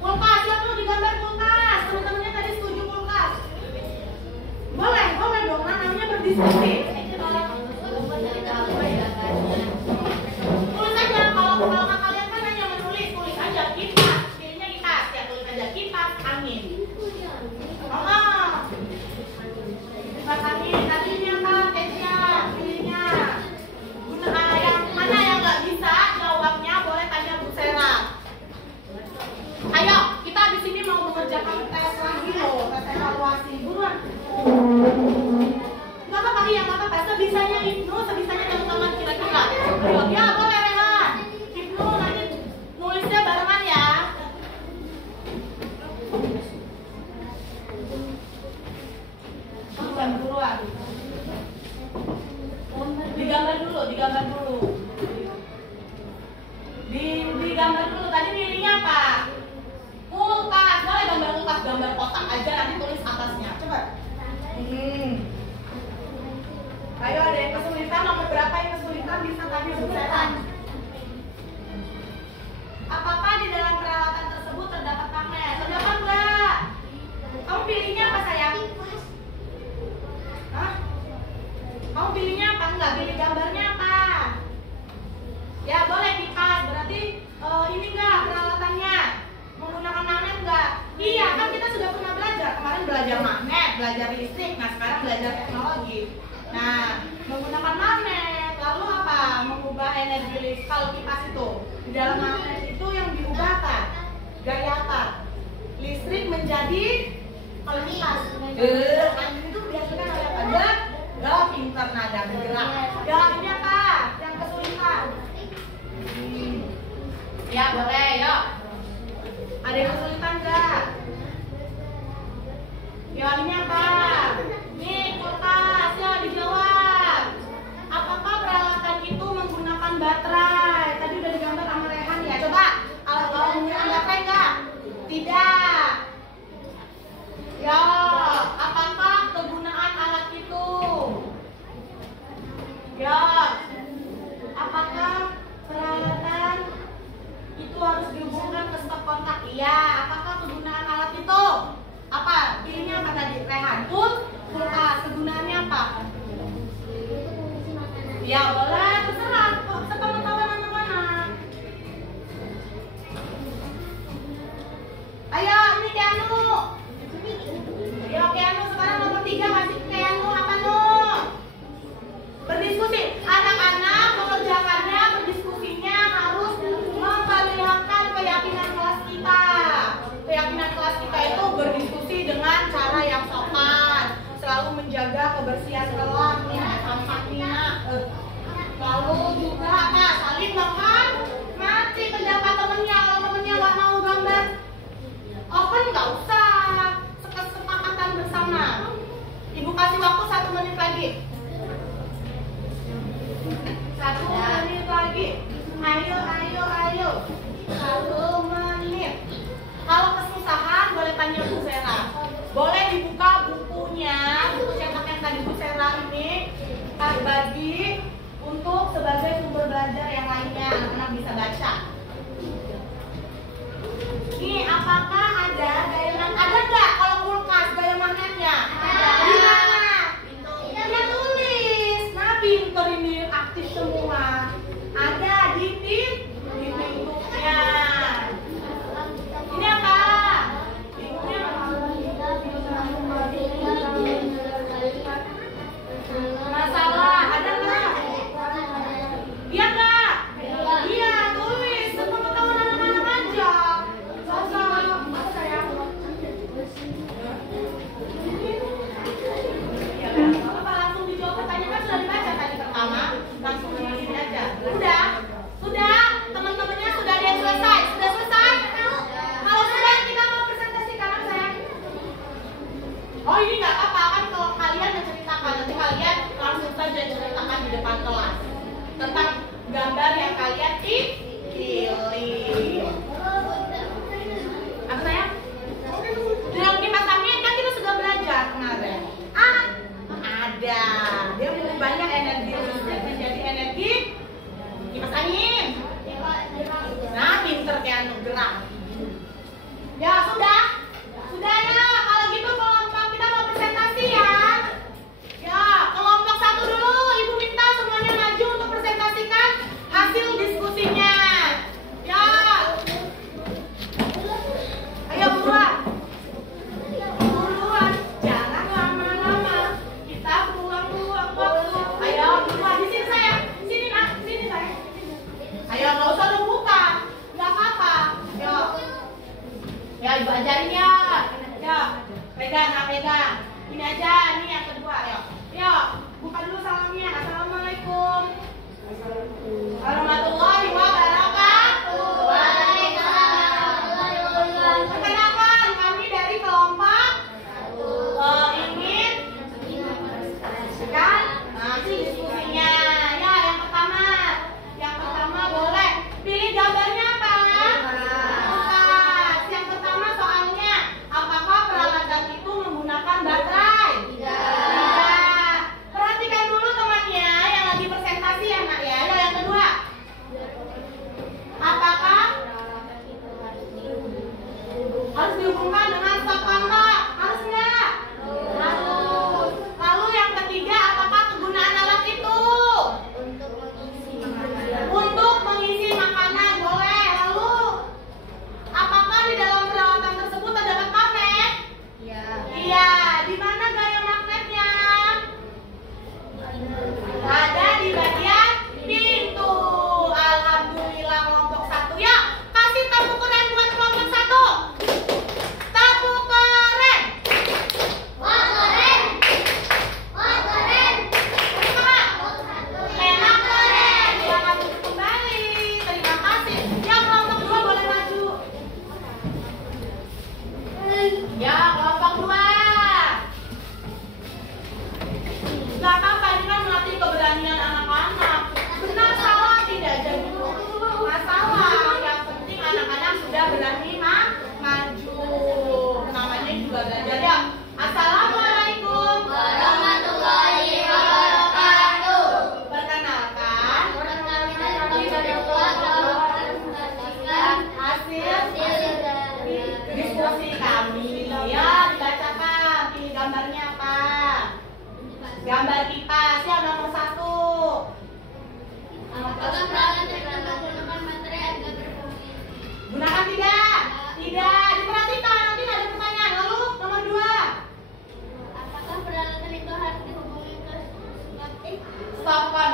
Kulkas, ya tuh digambar kulkas. Teman-temannya tadi setuju kulkas. Boleh dong, namanya berdiskusi. Tulis aja, kalau kalian kan hanya menulis, tulis aja kipas, pilihnya kipas, ya tulis aja kipas angin. Kipas angin, tadinya kan Kesia, pilihnya. Yang mana yang nggak bisa jawabnya boleh tanya Bu Sera. Ayo, kita di sini mau mengerjakan tes lagi loh, tes evaluasi. Buruan. Nggak apa-apa, iya nggak apa-apa. Sebisanya Ibnu, sebisanya teman-teman kira-kira. Ya boleh Rehan. Ibnu nanti nulisnya barengan ya. Buruan. Digambar dulu. Digambar dulu. Tadi pilihnya apa? Kulkas. Boleh gambar kulkas, gambar kotak aja nanti tulis atasnya. Coba. Ayo ada yang kesulitan, nomor berapa yang kesulitan bisa tanya Bu Sera. Apakah di dalam peralatan tersebut terdapat magnet? Terdapat enggak? Kamu pilihnya apa sayang? Hah? Kamu pilihnya apa? Enggak, pilih gambarnya apa? Ya boleh kipas, berarti ini enggak peralatannya menggunakan magnet enggak? Iya, kan kita sudah pernah belajar. Kemarin belajar magnet, belajar listrik, nah sekarang belajar teknologi. Nah, menggunakan magnet, lalu apa? Mengubah energi listrik. Kalau kipas itu, di dalam magnet itu yang diubah apa? Gaya apa? Listrik menjadi kalau kipas. Angin itu ada pintar nada bergerak. Ya ini apa? Yang kesulitan. Ya boleh, yuk. Ada yang kesulitan nggak? Ya ini apa? Nih kulkas, ya dijawab. Apakah peralatan itu menggunakan baterai? Tadi udah digambar sama Rehan ya. Coba, kalau menggunakan baterai nggak? Tidak. Ya, apakah kegunaan alat itu? Ya, apakah peralatan itu harus dihubungkan ke stop kontak? Iya. Apakah kegunaan alat itu? Apa? Pilihnya apa tadi? Rehan. Kulkas. Kegunaannya apa? Ya boleh, terserah. Sepengetahuan anak-anak. Ayo, ini Keanu. Ya Keanu, sekarang nomor 3 kasih Keanu. Apa Nu? Berdiskusi. Anak-anak mengerjakannya, berdiskusinya harus memperlihatkan keyakinan kelas kita. Keyakinan kelas kita itu berdiskusi dengan cara yang sopan, selalu menjaga kebersihan kelas, sampah Nina. Lalu juga apa? Saling menghormati pendapat temennya. Kalau temennya nggak mau gambar open, nggak usah. Kesepakatan bersama. Ibu kasih waktu 1 menit lagi. 1 menit lagi. Ayo. 1 menit. Kalau kesusahan boleh tanya Bu Sera. Boleh dibuka bukunya, buku cetak yang tadi Bu Sera ini bagi untuk sebagai sumber belajar yang lainnya, anak-anak bisa baca. Nih, apakah ada gaya magnet? Ada nggak kalau kulkas gaya magnetnya? Ada. Di mana? Dia tulis. Nah, pinter ini, aktif semua. Ada di pintunya. Ini apa? Pintunya. Masalah, ada nggak? Iya nggak? Iya, tulis. Sepengetahuan anak-anak aja. Ya, apa langsung dijawab pertanyaan? Sudah dibaca tadi pertama, langsung dijawab aja. Sudah, teman-temannya sudah ada yang selesai. Sudah selesai? Kalau sudah, kita mau presentasikan apa sayang? Oh ini nggak apa-apa kan kalau kalian menceritakan, nanti kalian langsung saja ceritakan di depan kelas tentang gambar yang kalian pilih. Apa sayang? Yang kipas angin kan kita sudah belajar kemarin. Ada. Dia mengubahnya energi listrik menjadi energi kipas angin. Nah, pinter kayak gerak. Ya sudah ya. Kalau gitu kelompok kita mau presentasi ya. Ya, kelompok 1 dulu. Ibu minta semuanya maju untuk presentasikan hasil diskusinya. Ya,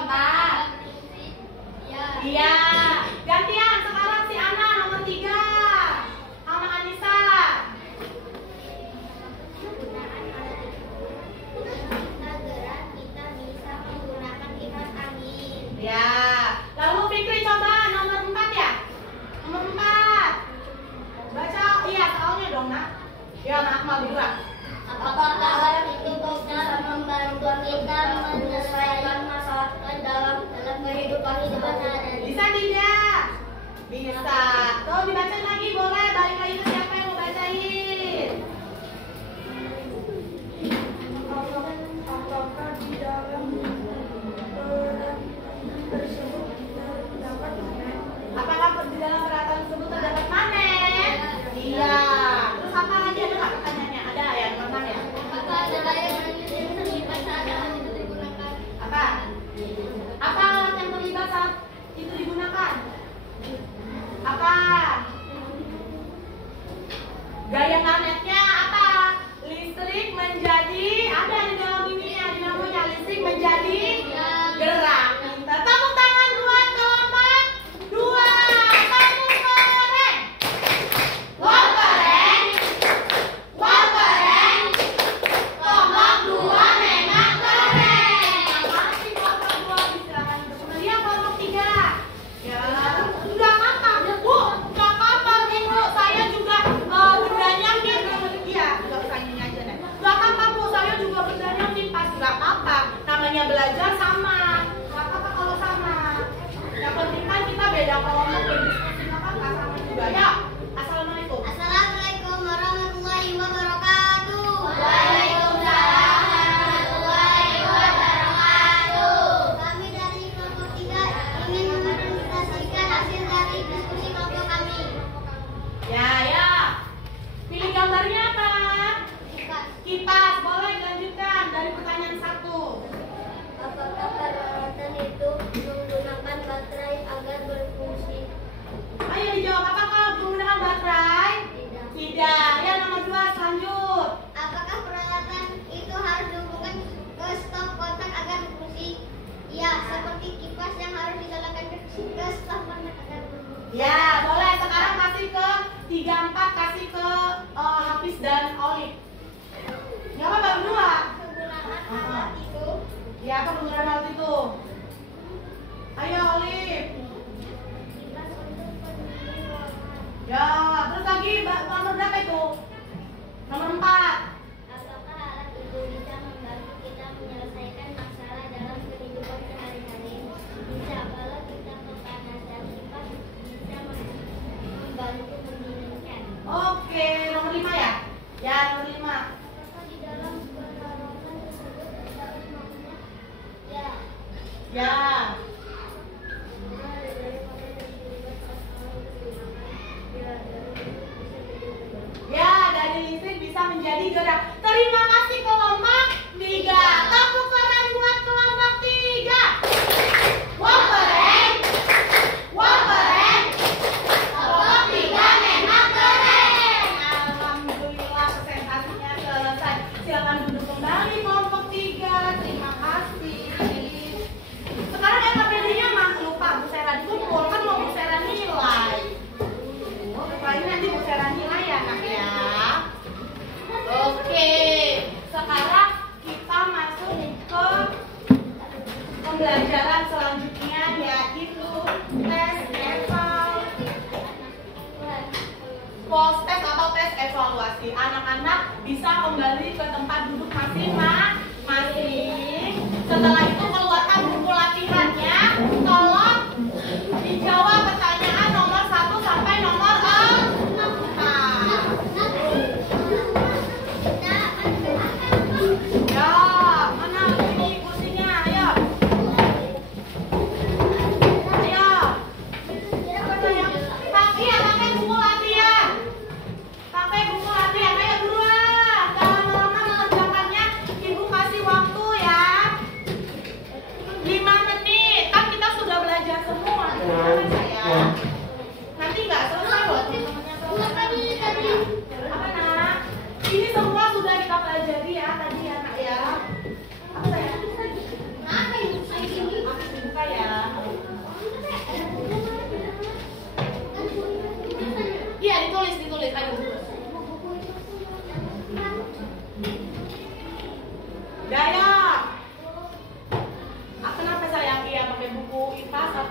keempat. Iya. Gantian sekarang si Ana nomor 3 sama Anissa. Ya. Lalu Fikri coba nomor 4 ya. Nomor 4. Baca iya soalnya dong nak. Ya nak mau bilang. Apakah alat itu bisa membantu kita menyelesaikan masalah dalam kehidupan sehari-hari? Bisa tidak? Bisa. Tuh dibacain lagi boleh. Balik lagi ke siapa yang mau bacain? Apakah di dalam tersebut terdapat manen? Apakah di dalam peralatan tersebut terdapat manen? Iya. Terus apa lagi ada nggak pertanyaannya? Ada ya teman-teman ya? Apakah ada yang terlibat saat alat itu digunakan? Apa? Apa alat yang terlibat saat itu digunakan? Apa? Gaya magnetnya apa? Listrik menjadi ada di dalam ininya dinamonya listrik menjadi gerak. Minta tepuk tangan buat kelompok 2. Tepuk goreng. Wah goreng. Wah goreng. Kelompok 2 memang goreng. Masih kelompok 2 silakan untuk kemudian kelompok 3. Ya, enggak apa-apa, Bu. Enggak apa-apa, Bu. Saya juga berdanya iya, enggak usah ini aja deh. Enggak apa-apa, Bu. Saya juga berdanya pas enggak apa-apa. Namanya belajar sama. Enggak apa-apa kalau sama. Yang penting kan kita beda kelompok berdiskusi kan enggak sama juga. Ya. Assalamualaikum. Assalamualaikum warahmatullahi wabarakatuh. Waalaikumsalam warahmatullahi wabarakatuh. Kami dari kelompok 3 ingin mempresentasikan hasil dari diskusi kelompok kami. Ya, ya. Pilih gambarnya apa? Kipas. Boleh dilanjutkan dari pertanyaan 1. Apakah peralatan itu menggunakan baterai agar berfungsi? Ayo dijawab, apakah menggunakan baterai? Tidak. Tidak. Ya, nomor 2 selanjut. Apakah peralatan itu harus dihubungkan ke stop kontak agar berfungsi? Ya, seperti kipas yang harus dinyalakan ke stop kontak agar berfungsi. Ya, boleh. Sekarang kasih ke 3, 4, kasih ke Hafiz dan Olive. Nggak apa berdua. Penggunaan alat itu Ya, apa penggunaan alat itu? Ayo Olive. kipas untuk pendingin ruangan. Ya, terus lagi nomor berapa itu? Nomor 4. Apakah alat itu bisa membantu kita menyelesaikan masalah dalam kehidupan sehari-hari? Bisa, kalau kita kepanasan kipas bisa membantu mendinginkan. Oke, nomor 5 ya? Ya, nomor 5. Apakah di dalam peralatan tersebut terdapat magnet? Ya. Ya. Ya, dari listrik bisa menjadi gerak. Terima kasih kelompok 3. Tepuk tangan buat kelompok 3. Wah keren. Wah keren. Kelompok 3 memang keren. Alhamdulillah presentasinya selesai. Silakan duduk kembali kelompok 3. Terima kasih. Sekarang LKPD-nya mah lupa Bu Sera dikumpul kan mau Bu Sera nilai. Rupanya nanti Bu Sera nilai ya nak ya. Oke, sekarang kita masuk ke pembelajaran selanjutnya yaitu tes eval, post test atau tes evaluasi. Anak-anak bisa kembali ke tempat duduk masing-masing. Setelah itu keluarkan buku latihannya. Tolong dijawab pertanyaan nomor 1 sampai nomor 4. Ya, mana ini kursinya? Ayo. Ayo. Apa yang pakai buku latihan. Pakai buku latihan. Ayo buruan. Jangan lama mengerjakannya. Ibu kasih waktu ya. 5 menit. Kan kita sudah belajar semua. Gimana sayang? Nanti nggak selesai loh teman-temannya selesai. Apa nak? Ini semua sudah kita pelajari ya tadi ya nak ya. Apa sayang? Apa yang saya gini?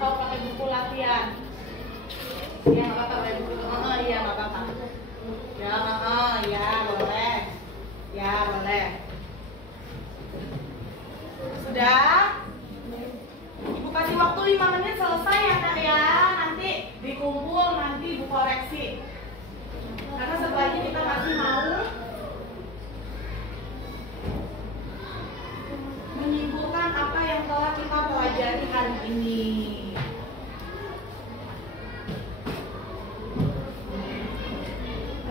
atau pakai buku latihan? Ya nggak apa-apa, pakai buku. Iya nggak apa-apa. Ya, ya boleh. Ya boleh. Sudah? Ibu kasih waktu 5 menit selesai ya Kak ya. Nanti dikumpul, nanti ibu koreksi. Karena setelah ini kita masih mau menyimpulkan apa yang telah kita pelajari hari ini.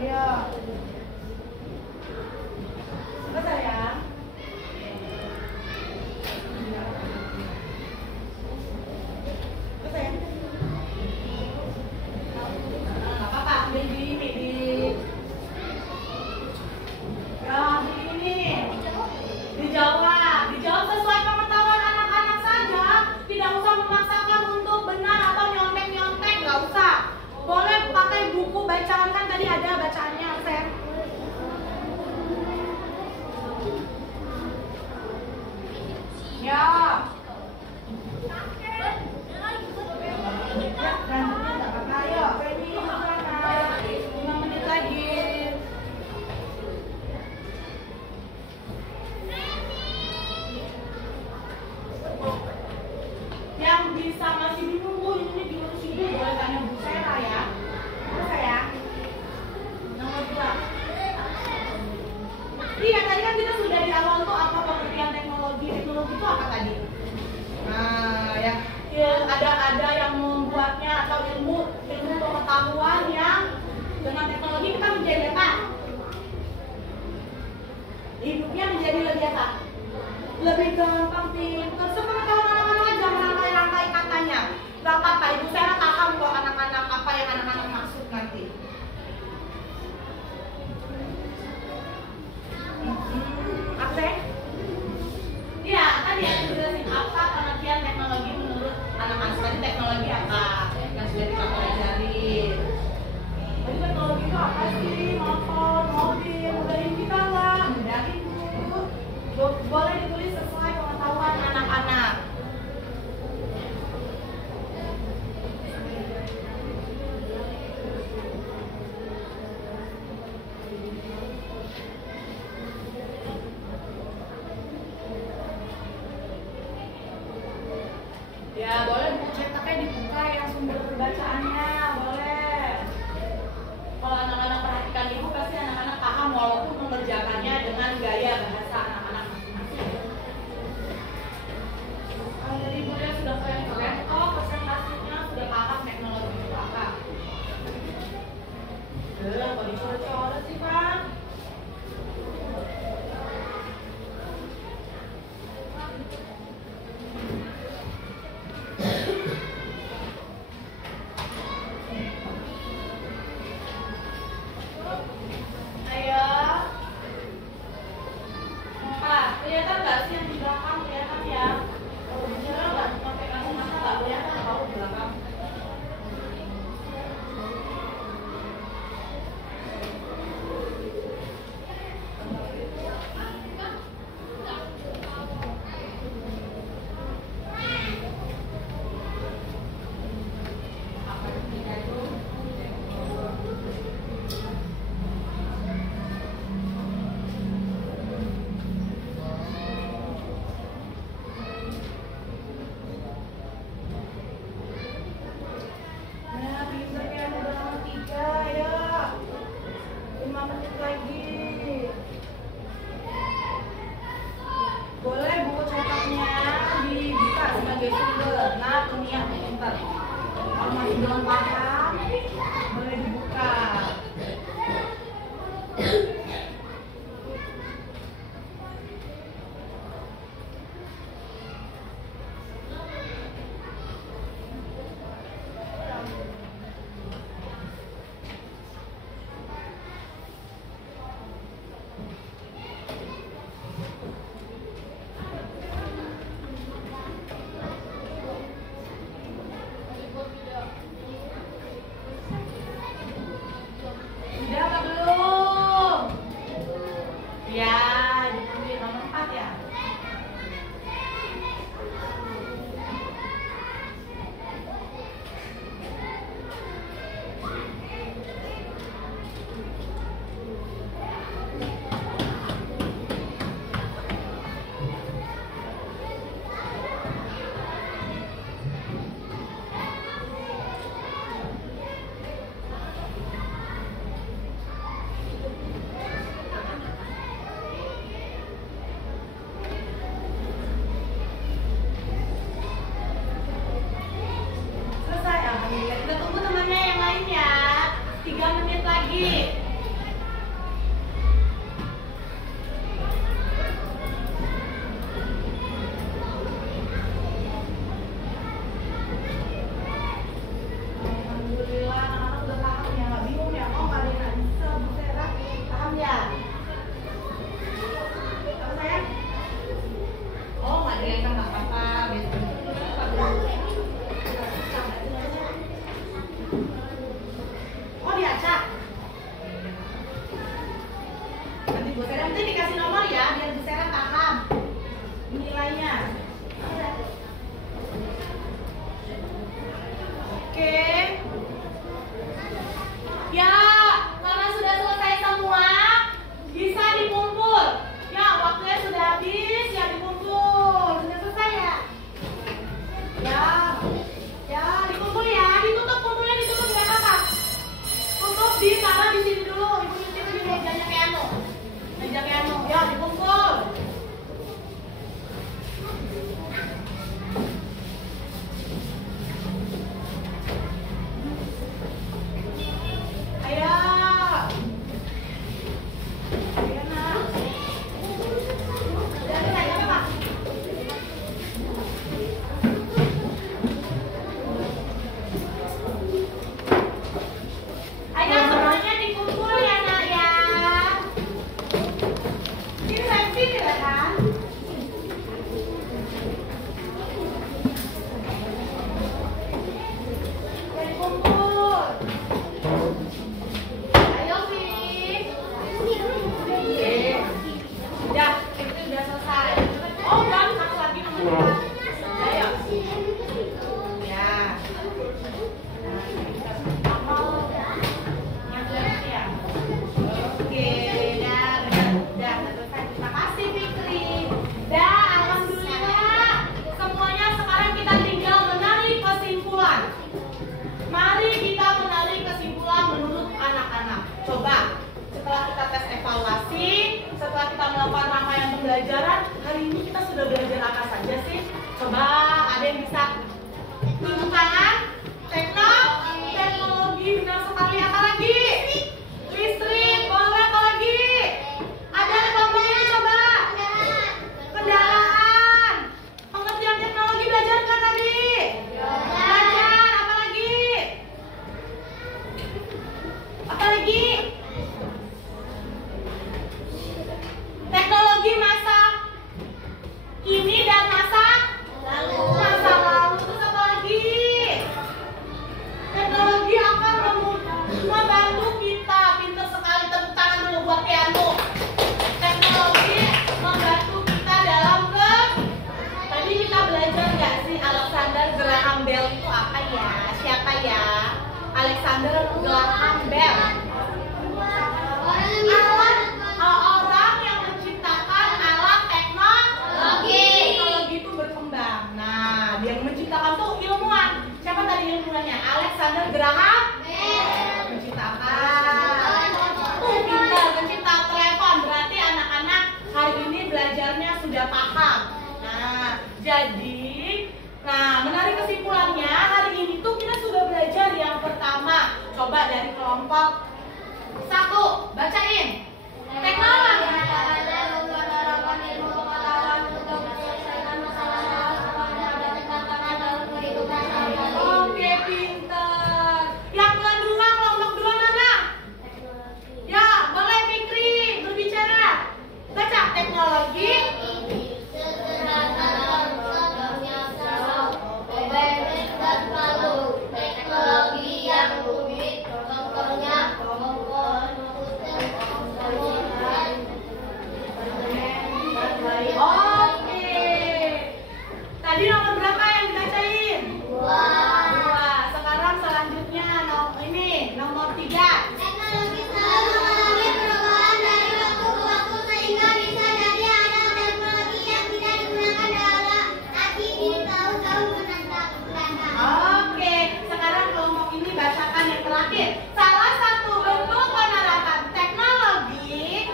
Ayo. Selesai ya. Selesai ya. Nggak apa-apa, dijawab sesuai pengetahuan anak-anak saja. Tidak usah memaksakan untuk benar atau nyontek-nyontek, nggak usah. Boleh pakai buku bacaan, kan tadi ada bacaannya, Sen. Ya. Gantinya nggak apa-apa. Ayo, Feni, 5 menit lagi. Yang bisa masih bingung, Bu, ini diurus ibu, boleh tanya Bu Sera ya. Bisa ya? Nomor 2. Iya, tadi kan kita sudah di awal tuh apa pengertian teknologi. Teknologi itu apa tadi? Nah, ya ada yang membuatnya atau ilmu pengetahuan yang dengan teknologi kita menjadi apa? Hidupnya menjadi lebih apa? Lebih gampang, pintar. Sepengetahuan anak-anak aja merangkai-rangkai katanya. Gak apa-apa, Ibu Sarah paham kok anak-anak apa yang anak-anak maksud nanti. Apa? Iya, tadi aku jelasin apa pengertian teknologi menurut anak-anak. Tadi teknologi apa yang sudah kita pelajari. Tadi teknologi itu apa sih? Motor, mobil, mudahin kita lah, mudahin Bu. Boleh ditulis sesuai pengetahuan anak-anak. Ya boleh buku cetaknya dibuka yang sumber bacaannya, boleh. Kalau anak-anak perhatikan ibu pasti anak-anak paham walaupun mengerjakannya dengan gaya bahasa anak-anak masing-masing. Kalau dari ibu dia sudah keren-keren kok, presentasinya sudah paham teknologi itu apa. Kok dicoret-coret sih Pak? Ayo. Pak, kelihatan nggak sih yang di belakang? Kelihatan ya? Kalau bicara nggak pakai kacamata nggak kelihatan kalau di belakang. Nah, pinter ya, udah nomor 3 ya. 5 menit lagi. Boleh buku cetaknya dibuka sebagai sumber. Nah, dunia pinter. Kalau masih belum paham, boleh dibuka. Yudi, Nara di sini dulu. Ibu nyuci di mejanya piano. Meja piano, ya dikumpul. Ayo. Ayo, Nak. Udah selesai, Pak? Ayo semuanya dikumpul ya, Nak ya. Sini lah kan. Dikumpul. Ayo, Vin. Udah, itu udah selesai. Oh, udah satu lagi nomor 4. Ayo. Ya. Oke, udah selesai. Terima kasih Fikri. Dah, alhamdulillah. Semuanya sekarang kita tinggal menarik kesimpulan. Mari kita menarik kesimpulan menurut anak-anak. Coba, setelah kita tes evaluasi, setelah kita melakukan rangkaian pembelajaran, hari ini kita sudah belajar apa saja sih? Coba, ada yang bisa tunjukkan? Teknologi, benar sekali. Apa lagi? Listrik, boleh. Apa lagi? Ada kelompoknya coba. Kendaraan. Pengertian teknologi belajar nggak tadi? Belajar. Apa lagi? Apa lagi? Teknologi masa kini dan masa lalu. Masa lalu. Terus apa lagi? Teknologi akan membantu kita. Pintar sekali, tepuk tangan dulu buat piano. Teknologi membantu kita dalam tadi kita belajar nggak sih Alexander Graham Bell itu apa ya? Siapa ya? Alexander Graham Bell. Orang yang menciptakan alat teknologi. Teknologi itu berkembang. Nah, dia yang menciptakan tuh ilmuwan. Siapa tadi ilmuwannya? Alexander Graham Bell. Menciptakan. Pintar, mencipta telepon. Berarti anak-anak hari ini belajarnya sudah paham. Nah, menarik kesimpulannya hari ini tuh kita sudah belajar yang pertama. Coba dari kelompok 1, bacain. Teknologi. Oke, pintar. Yang kedua, kelompok 2 mana? Ya, boleh Fikri berbicara. Baca teknologi. Teknologi yang rumit, contohnya komputer. Oke. Tadi nomor berapa yang dibacain? 2. Sekarang selanjutnya nomor 3. Teknologi selalu mengalami perubahan dari waktu ke waktu sehingga bisa jadi ada teknologi yang tidak digunakan dalam lagi di tahun-tahun mendatang. Oke, sekarang kelompok ini bacakan yang terakhir. Salah satu bentuk penerapan teknologi.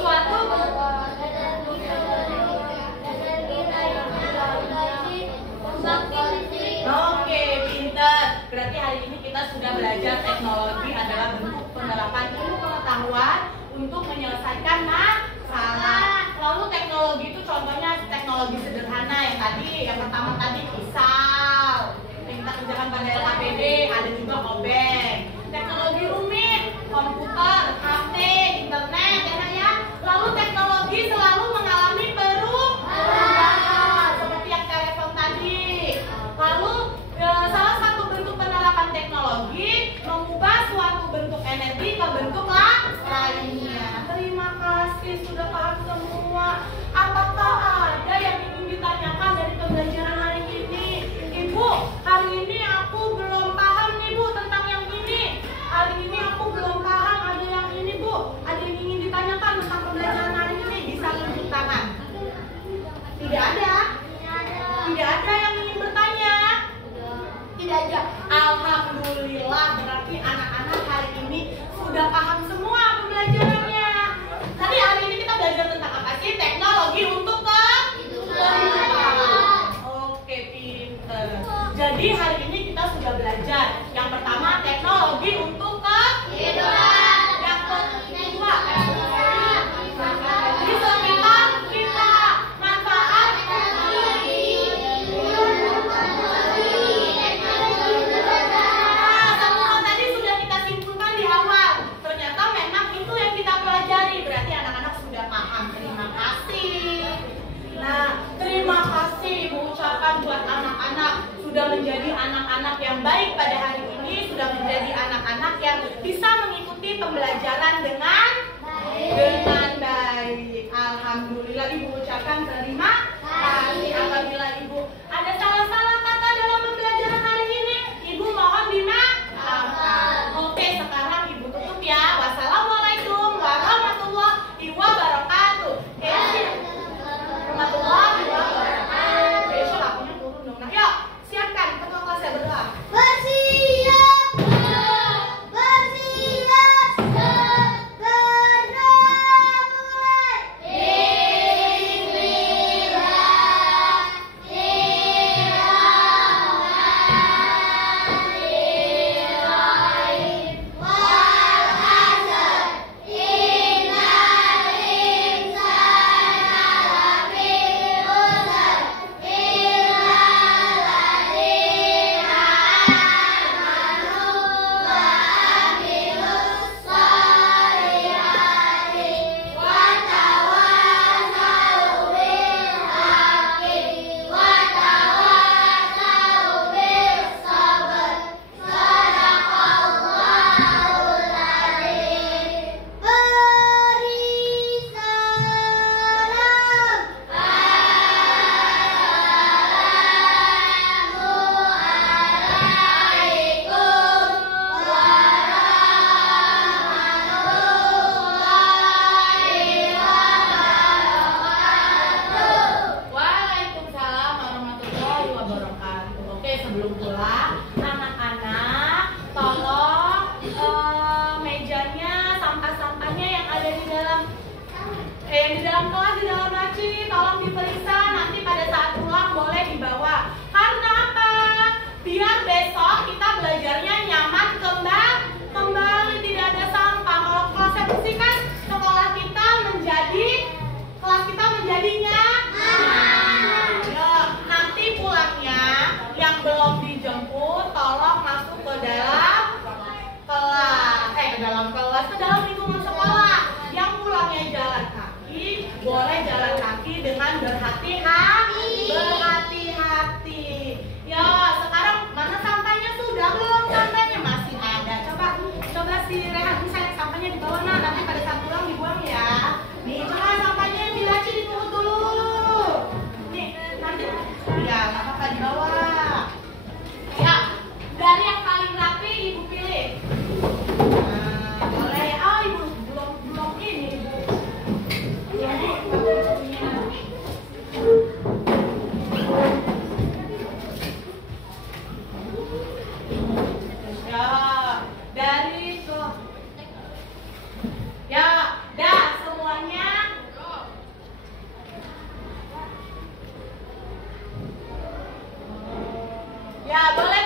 Suatu Oke, pinter. Berarti hari ini kita sudah belajar teknologi adalah bentuk penerapan ilmu pengetahuan untuk menyelesaikan masalah. Lalu teknologi itu contohnya teknologi sederhana yang pertama tadi pisau. Yang kita kerjakan pada LKPD, ada juga obeng. Teknologi rumit, komputer, HP, internet, ya. Lalu teknologi selalu mengalami perubahan seperti yang telepon tadi. Lalu salah satu bentuk penerapan teknologi mengubah suatu bentuk energi ke bentuk lainnya. Terima kasih sudah paham semua. Apakah ada yang ingin ditanyakan dari pembelajaran hari ini? menjadi anak-anak yang bisa mengikuti pembelajaran dengan baik. Alhamdulillah, Ibu ucapkan terima kasih. Apabila Ibu ada salah-salah kata dalam pembelajaran hari ini, Ibu mohon dimaafkan. Oke, sekarang Ibu tutup ya. Wassalamualaikum warahmatullahi wabarakatuh. Warahmatullahi wabarakatuh. Besok akunya turun dong. Nah, yuk, siapkan ketua kelasnya berdoa. Bersiap, bersiap, berdoa Waalaikumsalam warahmatullahi wabarakatuh. Oke, sebelum pulang, anak-anak tolong mejanya, sampah-sampahnya yang ada di dalam kelas, di dalam laci, tolong diperiksa. Nanti pada saat pulang boleh dibawa. Karena apa? Biar besok kita belajarnya nyaman kembali, tidak ada sampah. Kalau kelasnya bersih kan kelas kita menjadi nyaman. Ya, nanti pulangnya yang belum dijemput tolong masuk ke dalam kelas, ke dalam lingkungan sekolah. Yang pulangnya jalan kaki, boleh jalan kaki dengan berhati-hati. Ya, sekarang mana sampahnya? Sudah belum sampahnya? Masih ada. Coba si Rehan misalnya sampahnya di bawah, nah nanti pada saat pulang dibuang ya. Nih, coba sampahnya yang dilaci dipungut dulu. Nih, nanti ya nggak apa-apa di bawah. Ya, dari yang paling rapi Ibu pilih. Nah, boleh ya. Oh, Ibu belum ini, Ibu. Ya, dari ke ya, dah semuanya. Ya, boleh